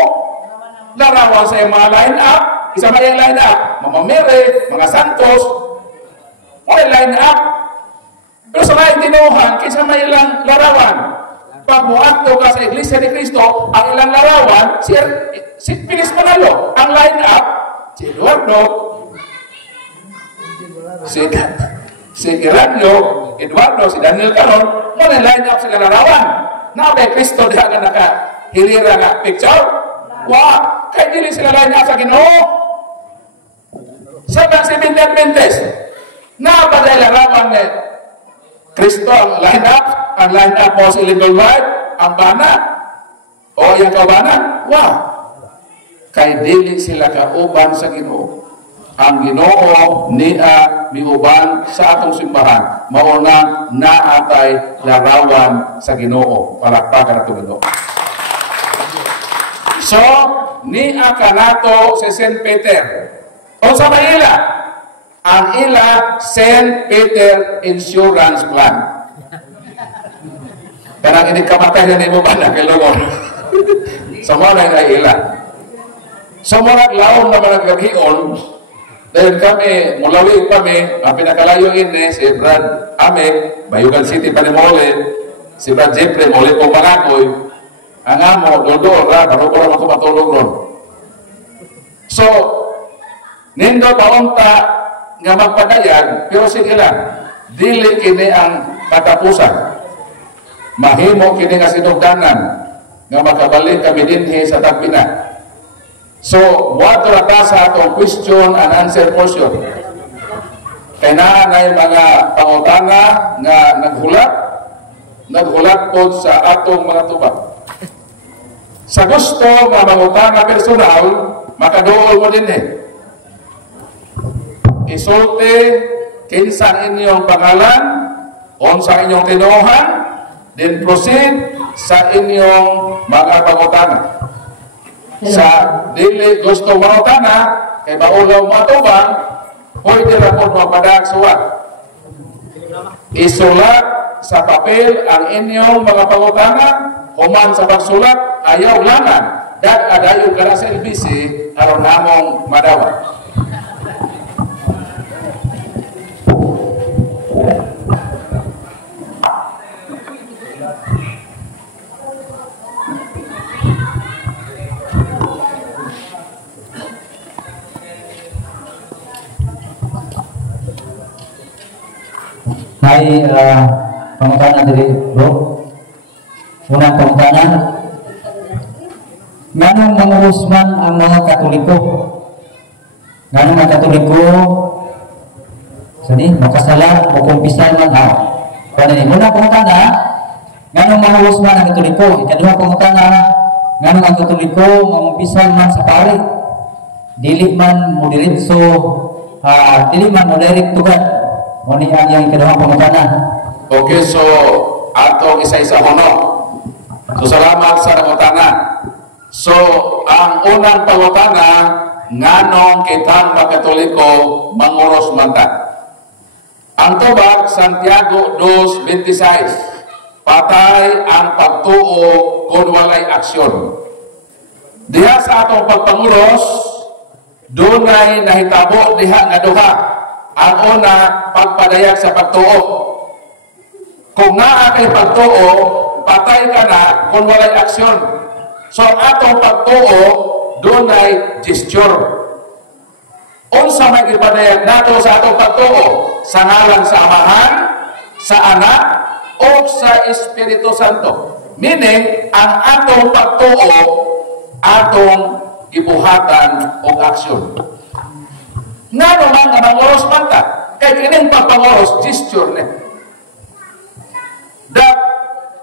larawan sa mga line-up, isa may line-up, Mama Mary, mga Santos, may line-up. Pero sa mga tinuhan, kisa may ilang larawan. Pag muakto ka sa Iglesia ni Cristo, ang ilang larawan, si Pilis Manalo, ang line-up, si Eduardo, si Geranio, Eduardo, si Daniel Caron, mo line up sila larawan. Na ba Kristo diha nga nakahilira nga picture? Wa, kay dili sila line up sa Ginoo. Sa si Bentes, na ba dahil larawan ni Kristo ang line up mo si Little White, ang bana, o yung kabanan? Wa, kay dili sila kauban sa Ginoo. Ang Ginoo niya miuban sa atong simbahan mauna naatay larawan sa Ginoo. Palakpakan ato Ginoo. So niya kanato si Saint Peter o sa ila ang ila Saint Peter Insurance Plan. Kanang ini kamatay na nimo ba na kay Lord. Sa mo na ila. So mo naglaom na managagion. Dahil kami, mulawi kami, ang pinakalayo ini, si Brad Amek, Bayugan City, Panimole, si Brad Jeffrey, muli pong Malakoy, ang amo, doon, paano ko naman ko matulog ron. So, nindo paunta nga magpadayag, pero sige lang, dili kini ang katapusan. Mahimo kini nga sinugdanan, nga makabalik kami dinhi sa Tagpina. So, buhat rata sa atong question and answer portion. Kaya na yung mga pangutana nga naghulat po sa atong mga tubag. Sa gusto nga pangutana personal, makaduol mo din Isulti, kinsa inyong pangalan, unsa inyong tinuhan, then proceed sa inyong mga pangutana. Sa dili gusto mautana kay maulaw mo atubang pwede ra po mapadag suwat. Isulat sa papel ang inyong mga pangutana, human sa pagsulat ayaw langan adayon ka na sa LBC aron namong madawat. May pangutana dari bro. Unang pangutana, nganong mangurusman ang mga Katoliko? Nganong mga Katoliko makasala o kumpisal man unang pangutana, nganong mangurusman ang Katoliko? Ikadua pangutana, nganong ang Katoliko mangumpisal man sa pari? Dili man mo diretso dili man mo direct tugad. Mo ni ang iyang ikaduhang pangutana. Okay, so atong isa-isa hono. So salamat sa nangutana. So ang unang pangutana, nganong kitang Katoliko manguros manta? Ang tubag Santiago 2:26, patay ang pagtuo kung walay aksyon. Diha sa atong pagpanguros, dunay nahitabo diha nga duha. Ang una, pagpadayag sa pagtuo. Kung naa kay pagtuo, patay ka na kung walay aksyon. So ang atong pagtuo, dunay gesture. Unsa may ipadayag nato sa atong pagtuo? Sa ngalan sa Amahan, sa Anak, o sa Espiritu Santo. Meaning, ang atong pagtuo, atong ibuhatan o aksyon. Nga naman nga mangoros manta, kay kining papangoros, gesture na. That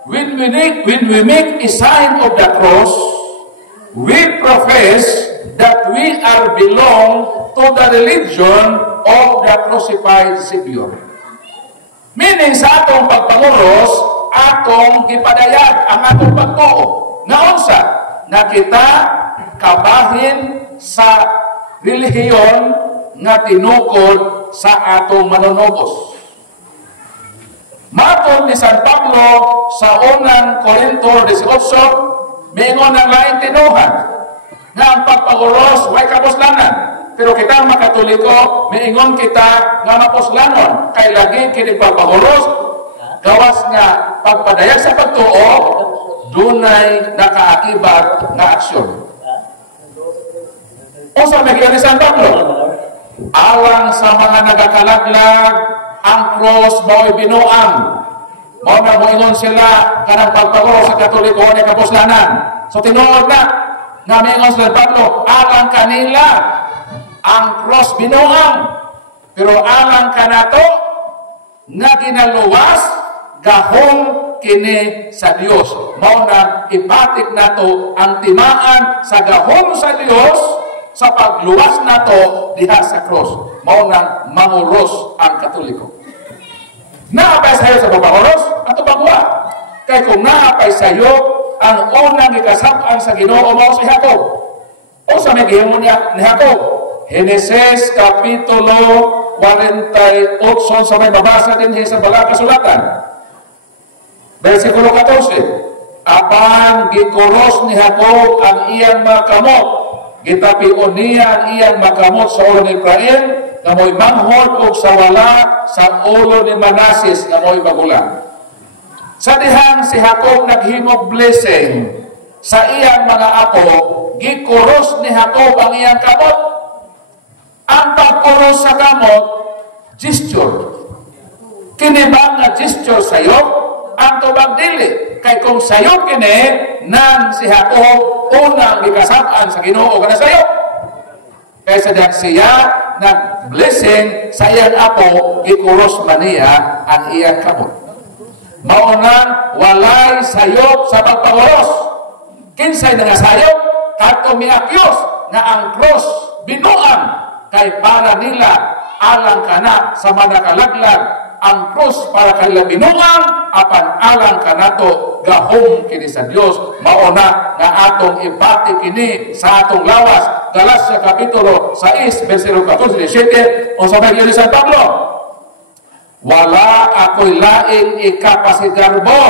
when we make a sign of the cross, we profess that we are belong to the religion of the crucified Savior. Meaning sa atong pagpanguros, atong ipadayag ang atong pagtuo. Nga unsa, na kita kabahin sa relihiyon nga tinukod sa atong manunobos. Matod ni San Pablo sa unang Korinto 18, mingon ang laing tinuhan nga ang pagpanguros way kapuslanan. Pero kita makatoliko, miingon kita nga mapuslanon. Kay lagi kini pagpanguros, gawas nga pagpadayag sa pagtuo, dunay nakaakibat nga aksyon. O sa Miguel ni San Pablo, alang sa mga nagakalaglag, ang cross mo'y binuang. Mao na moingon sila kanang pagpanguros sa Katoliko ni kapuslanan. So tinuod na nga miingon San Pablo, alang kanila ang cross binuang, pero alang kanato nga ginaluwas gahom kini sa Dios. Mao na ipatik nato ang timaan sa gahom sa Dios sa pagluwas nato diha sa cross. Mao na manguros ang Katoliko. Naapay sayo sa pagpanguros ato pagwa. Kay kung naapay sayo ang unang ikasap-an sa Ginoo mao si Jacob. O sa may gihimo ni Jacob, Genesis Kapitulo 48 sa may mabasa din sa Balang Kasulatan. Versikulo 14. Apan gikuros ni Jacob ang iyang mga kamot. Gitapion niya ang iyang makamot sa ulo ni Efraim, nga mo'y manghod o sa wala sa ulo ni Manasis, nga mo'y magulang. Sa dihang si Jacob naghimog blessing sa iyang mga apo, gikuros ni Jacob ang iyang kamot. Ang pagkuros sa kamot, gesture. Kinibang na gesture sa'yo, ang tubag dili. Kay kung sa'yo kini, nan si Jacob, unang ikasapaan sa Ginoo ka na sa'yo. Kaya sa siya, nag-blessing sa iyang apo, ikuros man niya ang iyang kamot. Maunang walay sayop sa pagpanguros. Kinsay na nga sayop, kato miakyos na ang cross binuang kay para nila alang kana sa manakalaglag ang krus para kanila binuang apan alang kanato gahom kini sa Dios. Mauna nga atong ibati kini sa atong lawas. Galacia Kapitulo 6 versikulo 14-17 o sa Miguel ni San Pablo, wala ako'y laing ikapasigarbo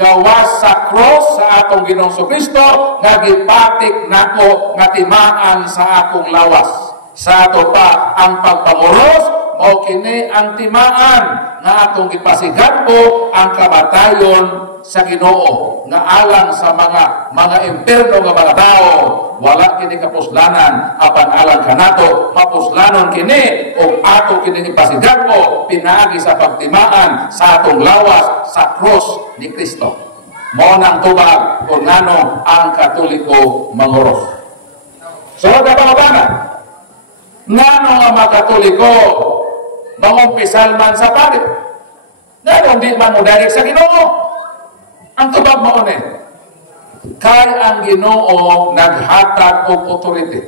gawas sa cross sa atong Ginoong Kristo nga gipatik nako nga timaan sa akong lawas. Sa ato pa ang pagpamuros o kini ang timaan nga atong ipasigadbo ang kamatayon sa Ginoo nga alang sa mga impierno nga mga tao. Wala kini kapuslanan apan alang kanato mapuslanon kini o ato kini ipasigadbo pinaagi sa pagtimaan sa atong lawas sa cross ni Kristo. Mao nang tubag kung ngano ang Katoliko manguros. So kapangutana, ngano nga mga Katoliko mangumpisal man sa parit? Ngano di man mo direct sa Ginoo? Ang tubag mo ni, kay ang Ginoo naghatag og authority.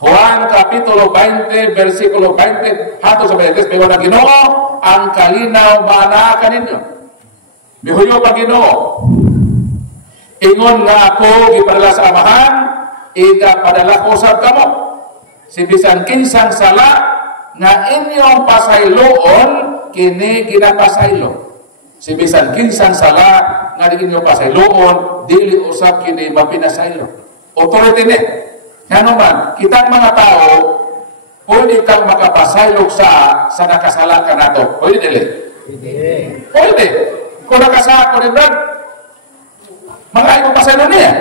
Juan Kapitulo 20, versikulo 20, hato sa 23, may wala Ginoo, ang kalinaw mana kaninyo. Mihuyo pa Ginoo. Ingon nga ako, gipadala sa Amahan, ika padala ko sa kamo. Si bisan kinsang sala, nga inyong pasayloon, kini ginapasaylo. Si bisan kinsang sala, nga di inyong pasayloon, dili usap kini mapinasaylo. Authority ni. Nga naman, kitang mga tao, pwede kang makapasaylog sa nakasala ka na to. Pwede dili? Pwede. Kung nakasala ko rin, Brad, mga ayong pasaylo niya.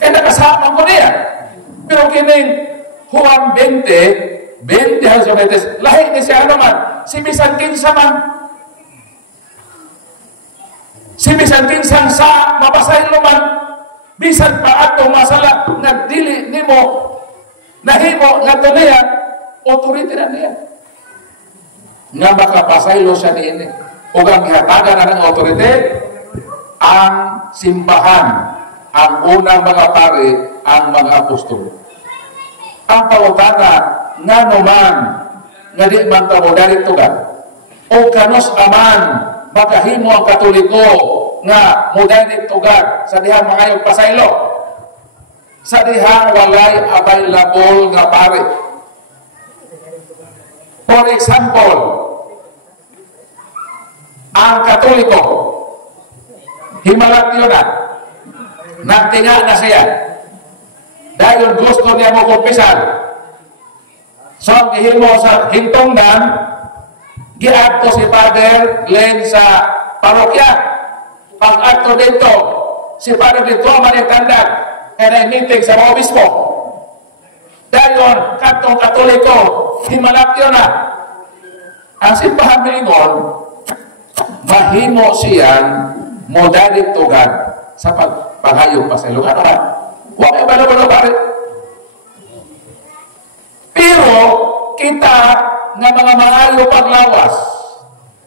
Kaya nakasala ko niya. Pero kining Juan 20, 20 Hasometes, lahi ni siya naman, si bisan kinsa man. Si bisan kinsang sa mapasaylo man, bisan pa atong masala nga dili nimo nahimo nga niya authority na niya nga makapasaylo siya niini ug ang gihatagan na ng authority ang simbahan, ang unang mga pari, ang mga apostol. Ang pangutana nga naman nga di man tamo dali tugan o kanos aman makahimo ang Katoliko nga modern tugan sa dihang mga pasaylo, sa dihang walay available nga pare. For example, ang Katoliko himalatyo na nagtinga na siya dahil gusto niya mo kumpisan, so ang gihimo sa hintungdan giadto si Father Glenn sa parokya. Pag-akto dito, si Padre dito man yung tandag, kaya meeting sa mga obispo. Dayon, katong Katoliko, himalapyo na. Ang simbahan mingon, mahimo siyang modalit tugan sa paghayong pasaylo. Ano ba? Huwag yung balo-balo pare. Pero, kita nga mga maayo paglawas,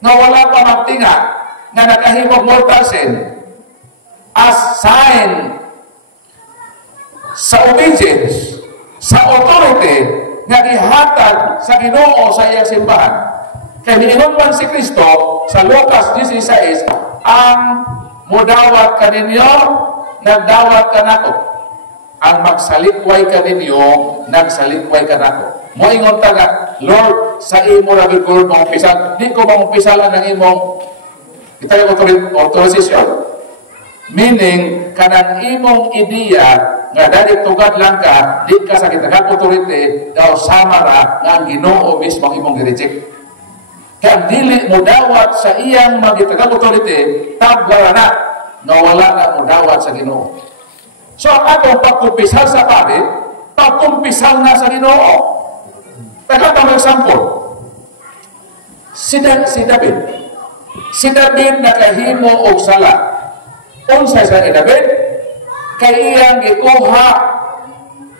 nga wala pa magtinga, na nakahimog mortal sin as sign sa obedience, sa authority nga gihatag sa Ginoo sa iyang simbahan. Kaya niingon man si Kristo sa Lucas 16, ang mudawat kaninyo, nagdawat ka nako. Ang magsalikway kaninyo, nagsalikway ka nako. Moingon ta nga, Lord, sa imo ra gid ko mangumpisal, di ko mangumpisalan ng imong kita yung authorization. Meaning, kanang imong ideya nga dali tugad lang ka, di ka sa kitagang authority, daw samara nga ang Ginoo mismo imong gi-reject. Kaya dili mo dawat sa iyang magitagang authority, tablara na, nga wala na mo dawat sa Ginoo. So, ang atong pagkumpisal sa pare, pagkumpisal na sa Ginoo. Tagatang example, si David. Si David nakahimo og sala. Unsa sa David? Kay iyang gikuha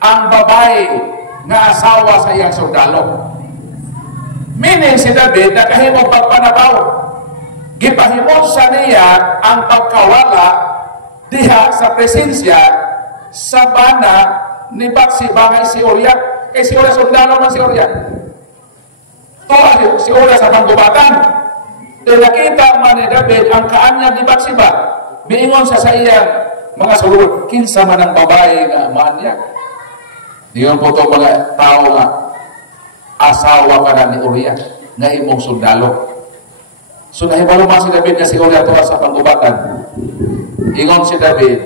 ang babae nga asawa sa iyang sundalo. Meaning si David nakahimo pagpanabaw. Gipahimot sa niya ang pagkawala diha sa presensya sa bana ni Batseba si Uriah. Kay si Uriah sundalo man si Uriah. Si Uriah sa panggubatan. Dahil nakita man ni David ang kaanyag ni Batseba, miingon sa iyang mga sulod, kinsa man ang babae nga maanyag. Diyon po itong mga tao nga asawa ka na ni Uriah nga imong sundalo. So nahibalo man si David nga si Uriah tuwa sa panggubatan. Ingon si David,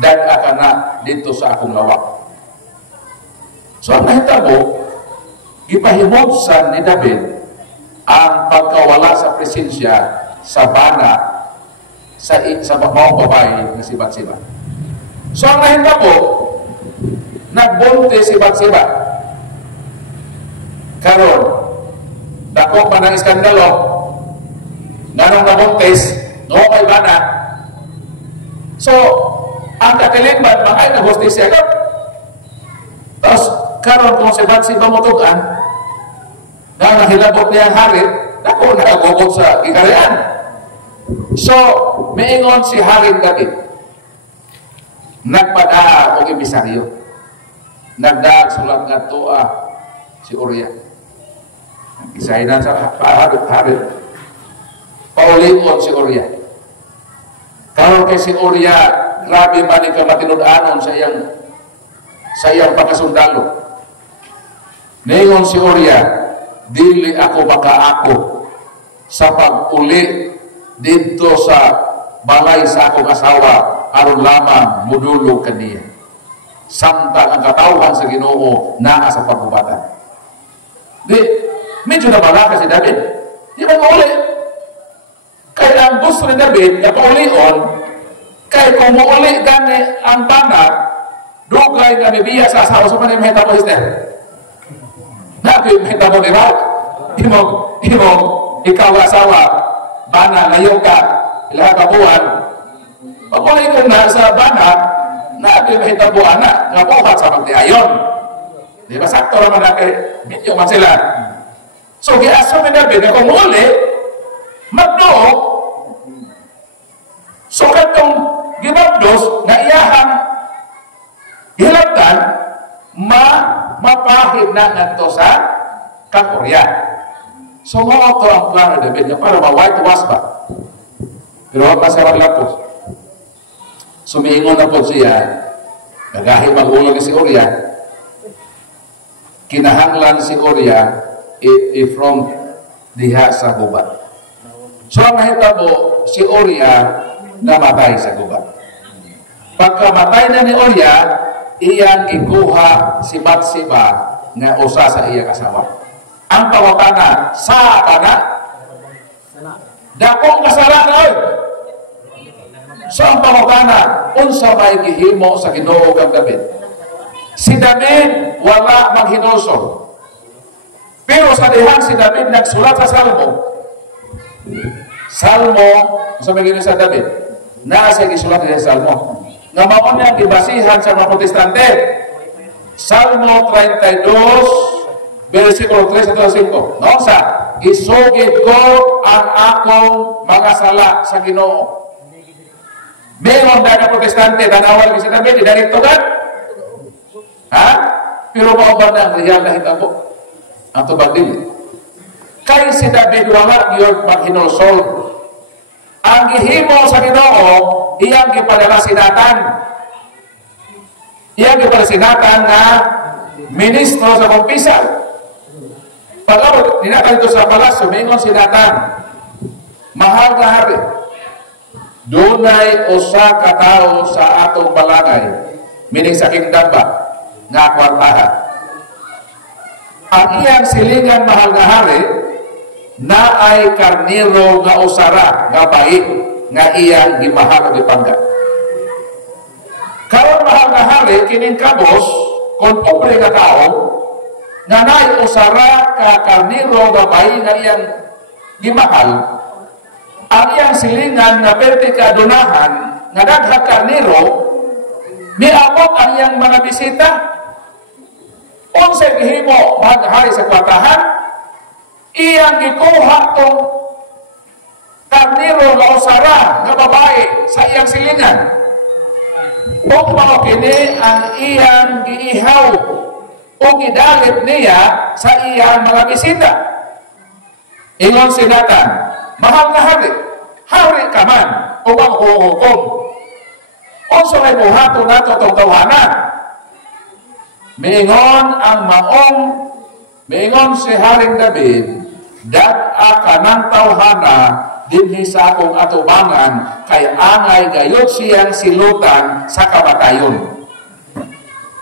daga ka na dito sa akong lawak. So ang nahitabo, ipahimod sa ni David ang pagkawala sa presensya sa bana sa mga babae na si Batseba. So ang nahitabo, nagbunte si Batseba. Karon, dako pa ng iskandalo, nanong nabuntis, no may bana. So, ang katilingban, makay na hostisya ka. Tapos, karon kung si Batseba mutugan, na nahilabot niya ang harit, ako nakagubot sa kikarian. So, maingon si Haring David, nagpada o emisaryo. nagdag sulat nga tuwa si Uriah. Isahinan sa harit. Paulion si Uriah. Karon kay si Uriah, grabe man ika matinud-anon sa iyang pagkasundalo. Ningon si Uriah, dili ako makaako sa pag-uli dito sa balay sa akong asawa aron lamang mudulog kaniya. Samtang ang katawhan sa Ginoo naa sa pagubatan. Di, medyo nabalaka si David. Di ba mauli? Kaya ang gusto ni David, na paulion, kaya kung mauli gani ang banat, dugay na bibiya sa asawa sa manim hita mo Esther. Nabi hita mo ni Raut. Imong, ikaw asawa, bana, layo ka, ilaha ka buwan. Pag-uli ko na sa banat, nabi hita buwan na, nabuhat sa magdiayon. Di ba sakto naman na kay medyo man sila. So, giaso ni David na kung uli, magdoog, so katong gibagdos na iyahang hilabdan, mapahid na nato sa kakurya. So, mga ito ang plano ni David na para ma-white wash ba? Pero wag pa siya maglapos. Sumiingon na po siya, nagahit mag-ulo ni si Uriah, kinahanglan si Uriah from diha sa gubat. So ang nahitabo si Uriah namatay sa gubat. Pagkamatay na ni Uriah, iyang ikuha si Bathsheba nga usa sa iyang asawa. Ang pawatana sa kana dakong kasalanan. So ang pawatana unsa may gihimo sa Ginoo kang David. Si David wala maghinulsol. Pero sa dihang si David nagsulat sa Salmo, sa may sa David, nasa gisulat sa Salmo. Nga maon niya gibasihan sa mga Protestante. Salmo 32, versikulo 3 at 5. No, sa isugid ko ang akong mga sala sa Ginoo. Meron na Protestante, tanawal si David, direct kan? Ha? Pero mauban na ang real na hitabo. Ang tubag din. Kay si David wala yun maghinulsol. Ang gihimo sa Ginoo, iyang gipadala sinatan. Iyang gipadala sinatan na ministro sa kumpisal. Pagkabot, dinatan ito sa palasyo, mingon sinatan, mahal na hari, dunay usa ka tao sa atong balangay, mining sa kingdom ba, nga kwartahan. Ang iyang silingan mahal nga hari na ay karniro nga usara nga bait nga iyang gimahal o gipangga. Karon mahal nga hari kining kabos kon pobre nga tao nga naay usara ka karniro nga bait nga iyang gimahal. Ang iyang silingan nga perti ka adunahan nga daghang karniro niabot ang iyang mga bisita. Unsa gihimo maghari sa kwartahan, iyang gikuha tong karniro nga usara nga babae sa iyang silingan. Ug mao kini ang iyang giihaw o gidalit niya sa iyang mga bisita. Ingon si Nathan, mahal na hari ka man o ang huhukom. Unsa may buhaton nato tong tawanan? Mingon ang maong, mingon si Haring David, dat-a ka ng tawhana dinhi sa akong atubangan kay angay gayod siyang silutan sa kamatayon.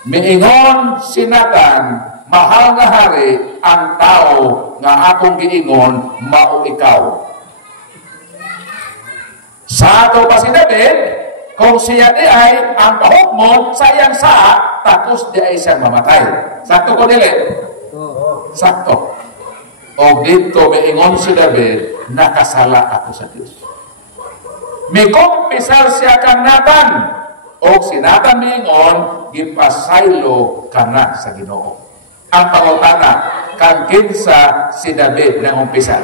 Mingon si Nathan, mahal nga hari ang tao nga akong giingon mao ikaw. Sa ato pa si David, kung siya di ay ang pahukmon sa iyang saa, tapos di ay siyang mamatay. Sakto ko nila? Sakto. O dito may ingon si David, nakasala ako sa Diyos. May kumpisar siya kang Nathan. O si Nathan may ingon, gipasaylo ka na sa Ginoo. Ang pangutana, kang kinsa si David na umpisar.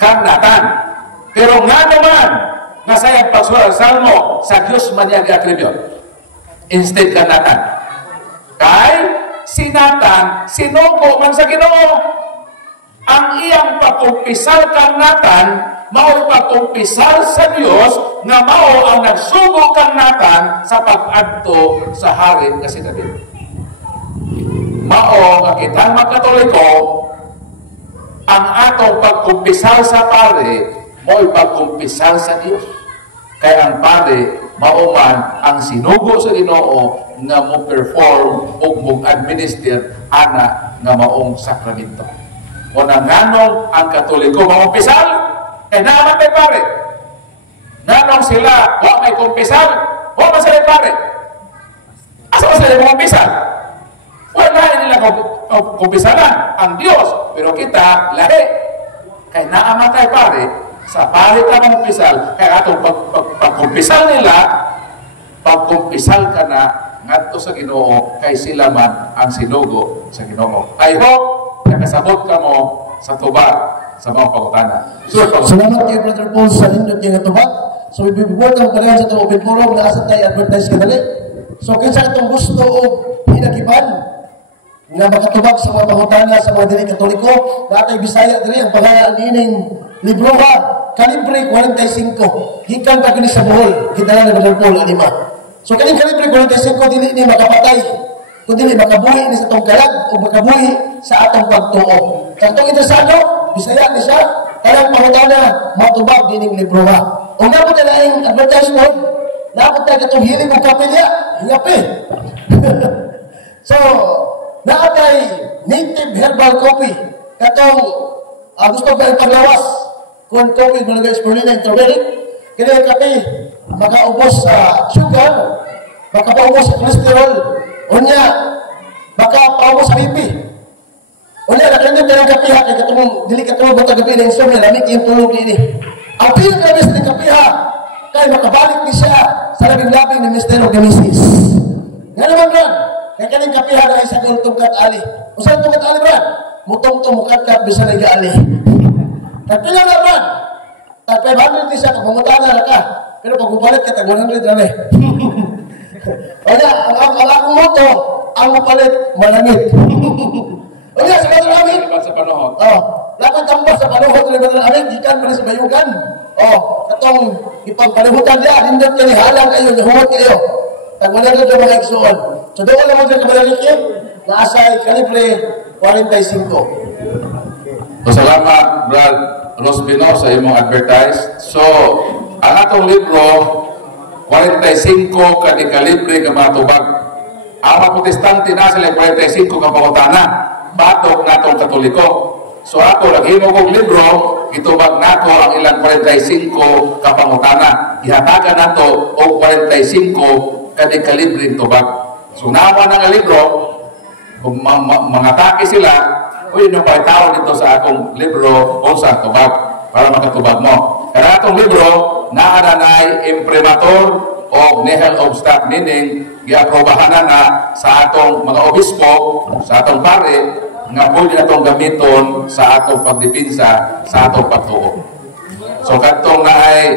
Kang Nathan. Pero nga naman, nga sayang pagsulat sa Salmo, sa Diyos man niya gi-atribute. instead ka Nathan. Kay si Nathan, sinugo man sa Ginoo. Ang iyang pagkumpisal kang Nathan, mao pagkumpisal sa Dios nga mao ang nagsugo kang Nathan sa pag-adto sa harin kasi David. Mao nga kitang mga Katoliko, ang atong pagkumpisal sa pare, mao pagkumpisal sa Dios. Kaya ang pare, mao man ang sinugo sa Ginoo nga mo perform o mo administer ana nga maong sakramento. O nanganong ang Katoliko mamumpisal, naman may pare. Nanong sila, wa may kumpisal, wa man sila pare. Asa ba sila mamumpisal? Wala nila kumpisalan ang Diyos, pero kita lahi. Kaya naamatay pare, sa pare ka mamumpisal, kaya atong pagkumpisal nila, pagkumpisal ka na ngadto sa Ginoo, kay sila man ang sinugo sa Ginoo. I hope nakasabot ka mo sa tubag sa mga pagutana. Salamat kay Brother Paul sa indot yung tubag. So, ibibigod ang kanilang sa itong open forum na asa tayo advertise ka dali. So, kinsa itong gusto o hinakipan na makatubag sa mga pagutana sa mga dili Katoliko, natay Bisaya dali ang pangalan nining libro ha, Kalibre 45. Hikan pa kini sa Bohol, kita na Brother Paul anima. So, kaning Kalibre 45 dili ni makapatay, kundi makabuhi ni sa itong kalag o makabuhi sa atong pagtuo. Kantong interesado, Bisaya ni siya, kanang pangutana, matubag dining libro ha. O nga po na yung advertisement, napot na katong hiling ng kapilya, hingapi. So, naatay native herbal coffee, katong gusto ba yung paglawas, kung coffee malaga spirulina and turmeric, kaya yung kape, makaubos sa sugar, makapaubos sa cholesterol, o niya, makapaubos sa BP. O niya, nakalimutan tayo ng kapiha, kaya katong dili katulog mo tagabi na insomnia, lamig yung tulog ni ini. Ang pinakabis ng kapiha, kaya makabalik ni siya sa labing-labing ni Mr. Organisis. Nga naman, Brad, kaya kaning kapiha na isa kong tungkat ali. O saan tungkat ali, Brad? Mutong mukat-kat, bisa na ali. Kapila na, Brad. Tag 500 ni siya, pag mamutana na ka. Pero pag upalit ka, tag 100 na rin. Kaya, ang akong moto, ang upalit, malangit. O nga, sa Badal Amin. Sa panahon. Lakad tambas sa panahon ng Badal Amin, ikan pa rin sa bayugan. Katong ipagpalihutan niya, lindot ka ni halang kayo, nahuhot kayo. Tagwanan doon yung mga iksuon. So doon alam mo dyan kabalalikin, naasay Kalibre 45. So salamat, Brad Rospino, sa imong advertise. So, ang atong libro, 45 ka ni Kalibre ka matubag. Ang mga protestante na sila 45 ka pangutana. Batok natong Katoliko. So ato naghimo kog libro, itubag nato ang ilang 45 kapangutana. Ihatagan nato og 45 kadi kalibreng tubag. So nawa na nga libro, kung mga atake sila, uy, nung tao dito sa akong libro o sa tubag para makatubag mo. Kaya atong libro, naaranay imprimatur o nihil obstak, meaning giaprobahan na sa atong mga obispo, sa atong pare, nga pwede na itong gamiton sa atong pagdipinsa, sa atong pagtuo. So katong na ay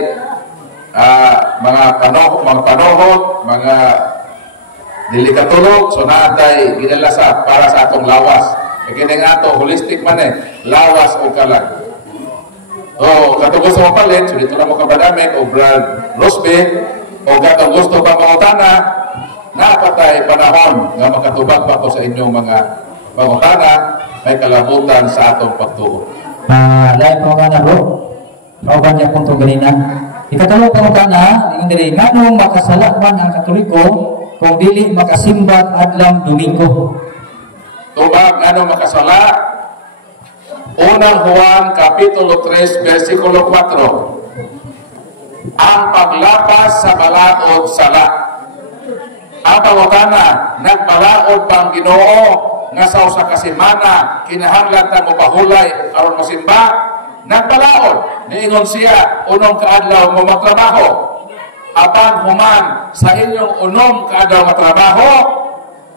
mga panohot, mga delikatulog, so naatay ginalasa para sa atong lawas. E kining ato, holistic man lawas o kalag. So katong gusto mo palit, so dito na mo kabadamik o Brad Rosby, o katong gusto pa mangutana, napatay panahon nga makatubag pa ko sa inyong mga pangutana, may kalabutan sa atong pagtuo. Lahat po ka na bro. Kauban niya kung itong ganina. Ikatulog po ka na, yung dili, nganong makasala man ang Katoliko kung dili makasimbat adlang Domingo. Tubag, nganong makasala? Unang Juan, Kapitulo 3, versikulo 4. Ang paglapas sa balaod sala. Ang pangutana, nagbalaod pang Ginoo nga sa usa ka semana kinahanglan ta mo bahulay aron mosimba, nagpalaod niingon siya unong kaadlaw mo magtrabaho. Apan human sa inyong unom kaadlaw nga trabaho,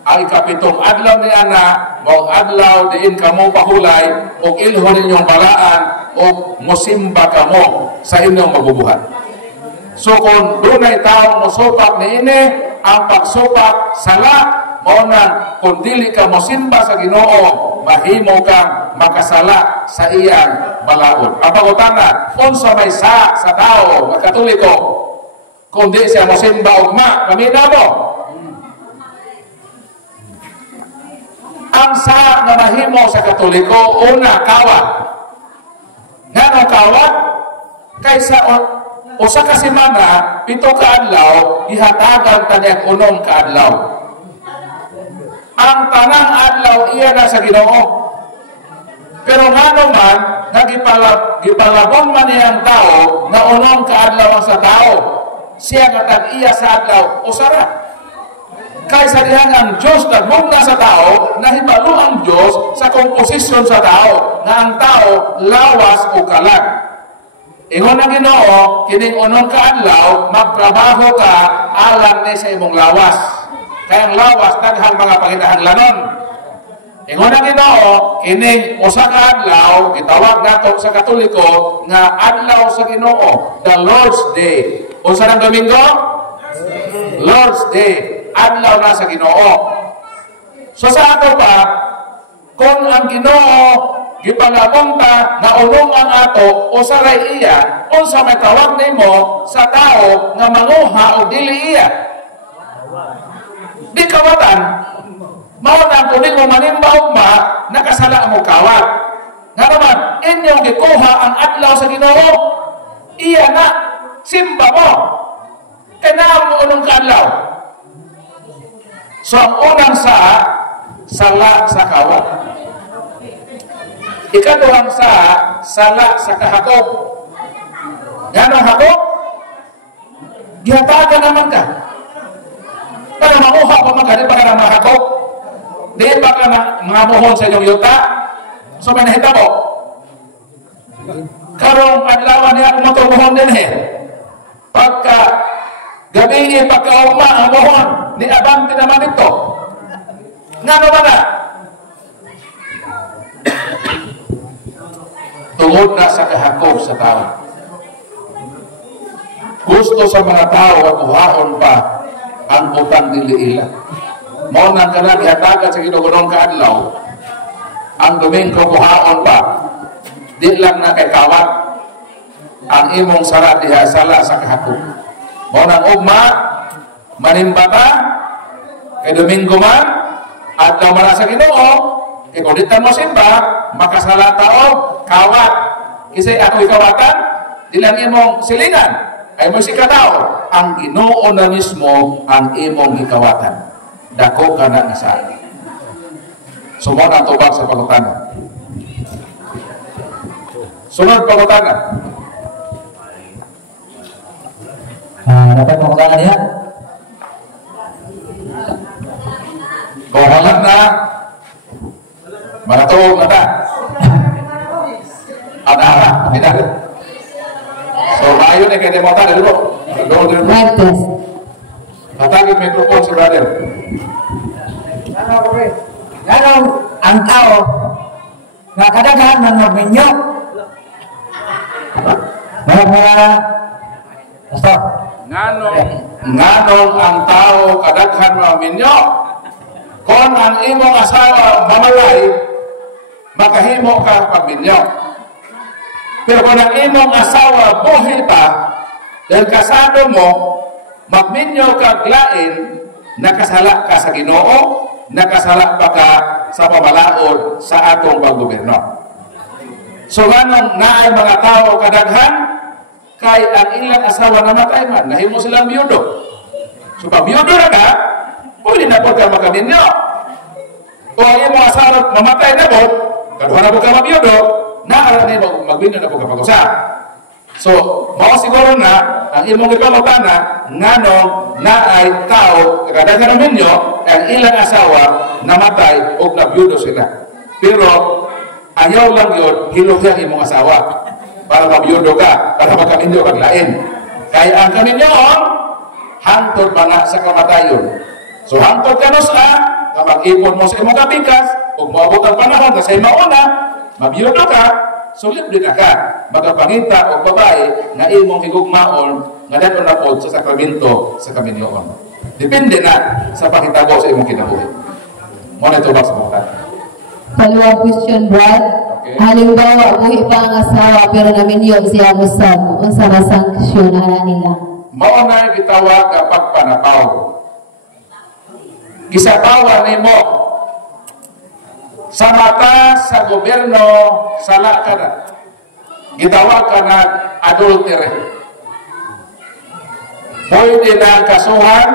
ang ikapitong adlaw ni ana mao adlaw diin kamo bahulay ug ilhon ninyong balaan ug mosimba kamo sa inyong mabubuhat. So kung dunay taong mosupak niini, ang pagsupak sala mao nang kun dili ka mosimba sa Ginoo mahimo kang makasala sa iyang balaod. Ang pangutana, unsa may sa tao nga Katoliko kun di siya mosimba ugma mamina mo? Ang sa nga mahimo sa Katoliko una kawat. Ngano kawat? Kaysa usa ka semana, 7 ka adlaw, ihatagan taniyang unong ka adlaw. Ang tanang adlaw iya na sa Ginoo. Pero ngano man, gipalabong man niyang tao na unong ka adlaw sa tao. Siya nga tag-iya sa adlaw, usara. Kaysa dihan ang Diyos nagbugna sa tao, nahibalo ang Diyos sa komposisyon sa tao, na ang tao lawas o kalag. Ingon ang Ginoo, kining unong kaadlaw, magtrabaho ka alang ni sa imong lawas. Kaya ang lawas, daghang mga panginahanglanon. Ingon ang Ginoo, kining usa ka adlaw, gitawag nato sa Katoliko, nga adlaw sa Ginoo, the Lord's Day. Unsa nang Domingo? Lord's Day. Adlaw na sa Ginoo. So sa ato pa, kung ang Ginoo gipalabong ta na unong ang ato o saray iya, unsa may tawag nimo sa tao nga manguha o dili iya? Di kawatan. Mao na kuning mo manimba ugma, nakasala mo kawat. Nga naman, inyong gikuha ang adlaw sa Ginoo, iya na, simba mo. Kaya mo unong kaadlaw. So ang unang sala sa kawat. Ikaduhang sala sa kahakop. Ganong hakop? Gihatagan naman ka. Para makuha pa man ka, di ba ka na mahakop? Di ba ka na mga muhon sa inyong yuta? So may nahita mo. Karong adlawan niya kung matumuhon din Pagka gabi pagkauma ang muhon, ni abante naman ito. Nga naman na? Tungod na sa kahakop sa tao. Gusto sa mga tao at uhaon pa ang utang dili ila. Mao nang kana gihatagan sa Ginoo kaadlaw. Ang Domingo uhaon pa. Di lang na kay kawat ang imong sala diha sala sa kahakop. Mao nang ugma manimbata kay Domingo man adlaw man sa Ginoo. Kaya kung dito mo simba, makasala taog, kawat. Kasi ako ikawatan, dilang imong silingan. Ay mo si katao. Ang Ginoo na mismo ang imong ikawatan. Dako ka na nasaan. Sumod ang tubag sa pagutanan. Sunod pagutanan. Dapat pagutanan niya? Kung halat na, mga tuwag na ta. Ada-ada, tidak. So, mayo na kayo demotan, di ba? Right test. Patagin mikrofon si brother. Ganong ang tao nga kadaghan ng magminyo. Mga pastor. Nganong ang tao kadaghan maminyo. Kung ang imong asawa mamatay, makahimo ka pagminyo. Pero kung ang imong asawa buhay pa, dahil kasado mo, magminyo ka glain, nakasala ka sa Ginoo, nakasala pa ka sa pamalaod sa atong paggoberno. So ganong naay mga tao kadaghan, kay ang ilang asawa namatay man, nahimo silang biyudo. So pag biyudo na ka, pwede na po ka magkaminyo. Kung ang imong asawa mamatay na po, kaduha na po ka mabiyudo, naara na magbinyo na po ka pag-usa. So, mao siguro na ang imong ipangutana nganong naay tao kadaghan ng minyo ang ilang asawa namatay o nabiyudo sila. Pero ayaw lang yun hiluhyan imong asawa para mabiyudo ka, para magkaminyo kag lain. Kaya ang kaminyoon hangtod pa nga sa kamatayon. So hangtod ka sa kapag ipon mo sa imong kapikas ug moabot ang panahon na sa imauna mabiyudo ka, so libre na ka magapangita o babae na imong higugmaon nga dadon na pod sa sakramento sa kaminyoon. Depende na sa pakitabo sa imong kinabuhi. Mo na ito ba sa mga? Follow-up question, Brad. Okay. Halimbawa, buhi pa ang asawa pero naminyo siya musab. Unsa ra sanksyon ana nila? Mao na gitawag nga pagpanapaw. Gisabawan nimo sa mata sa gobyerno, sala ka na. Gitawag ka na adultery. Pwede na kasuhan,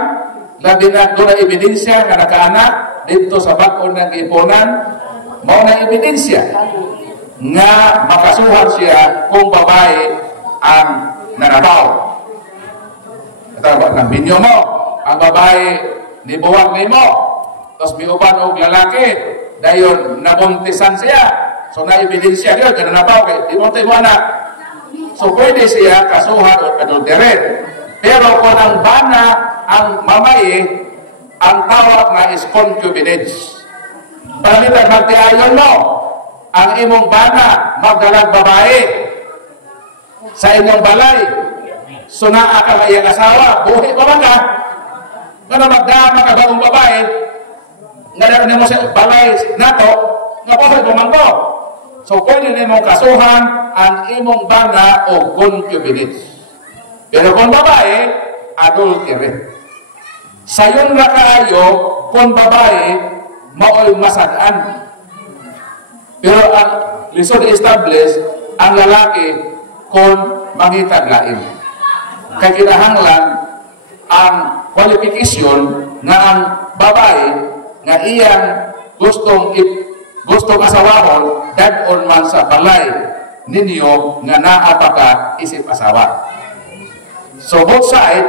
labi na doon na ebidensya nga nakaanak dito sa bakon ng iponan, mao na ebidensya nga makasuhan siya kung babae ang nanabaw. Ito ng binyo mo, ang babae nibuwag nimo, tapos may uban og lalaki, dayon nabuntisan siya. So na ebidensya yun, nanabaw kay di mo tayo anak. So pwede siya kasuhan o adultery. Pero kung ang bana ang mamaye, ang tawag na is concubinage. Palitan magtiayon mo, ang imong bana magdalag babae sa inyong balay. So naa ka mayang asawa, buhi pa man ka. Kano magdama ka bagong babae, nga naroon mo sa balay nato, nga buhi pa man ko. So pwede nimong kasuhan ang imong bana o concubinage. Pero kung babae, adultery. Sayon na kaayo, kung babae, mao'y masadaan. Pero ang lisod establish, ang lalaki, kung mangitaglain. Kaya kinahanglan, ang qualification nga ang babae, nga iyang gustong asawahon, dadon man sa balay ninyo, nga naapaka isip asawa. So both side,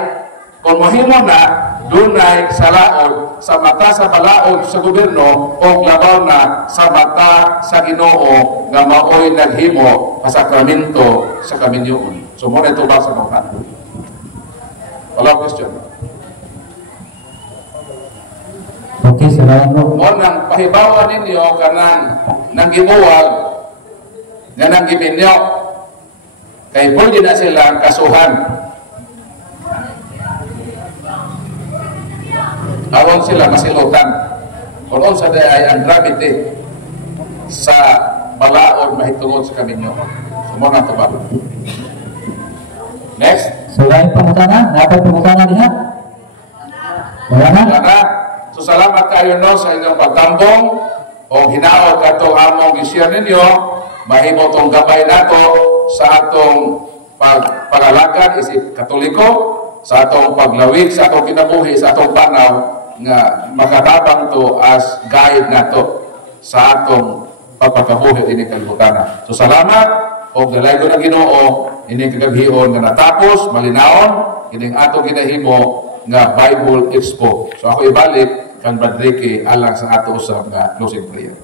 kung mahimo na, dunay sa laod, sa mata sa balaod sa gobyerno, o labaw na sa mata sa Ginoo nga maoy naghimo sa sakramento sa kaminyoon. So muna ito ba sa mga? Wala question. Okay, salamat po. Mo nang pahibawan ninyo kanang nang gibuwag nga nang giminyo kay pwede na silang kasuhan. Awon sila masilutan. Kung sa day ang gravity sa balaod mahitungod sa kaminyo. Sumuna ito ba? Next. So, lain pangutana? Dapat pangutana diha? Wala na? Wala. So salamat kayo no sa inyong pagtambong o hinaot katong among i-share ninyo. Mahimo tong gabay nato sa atong pag-alagad isip Katoliko, sa atong paglawig, sa atong kinabuhi, sa atong panaw nga makatabang to as guide nato sa atong pagpakabuhi ini kalibutan. So salamat o galaygo na Ginoo ini kagabhion nga natapos malinawon ining ato ginahimo nga Bible Expo. So ako ibalik kan Brad Ricky alang sa ato usab nga closing prayer.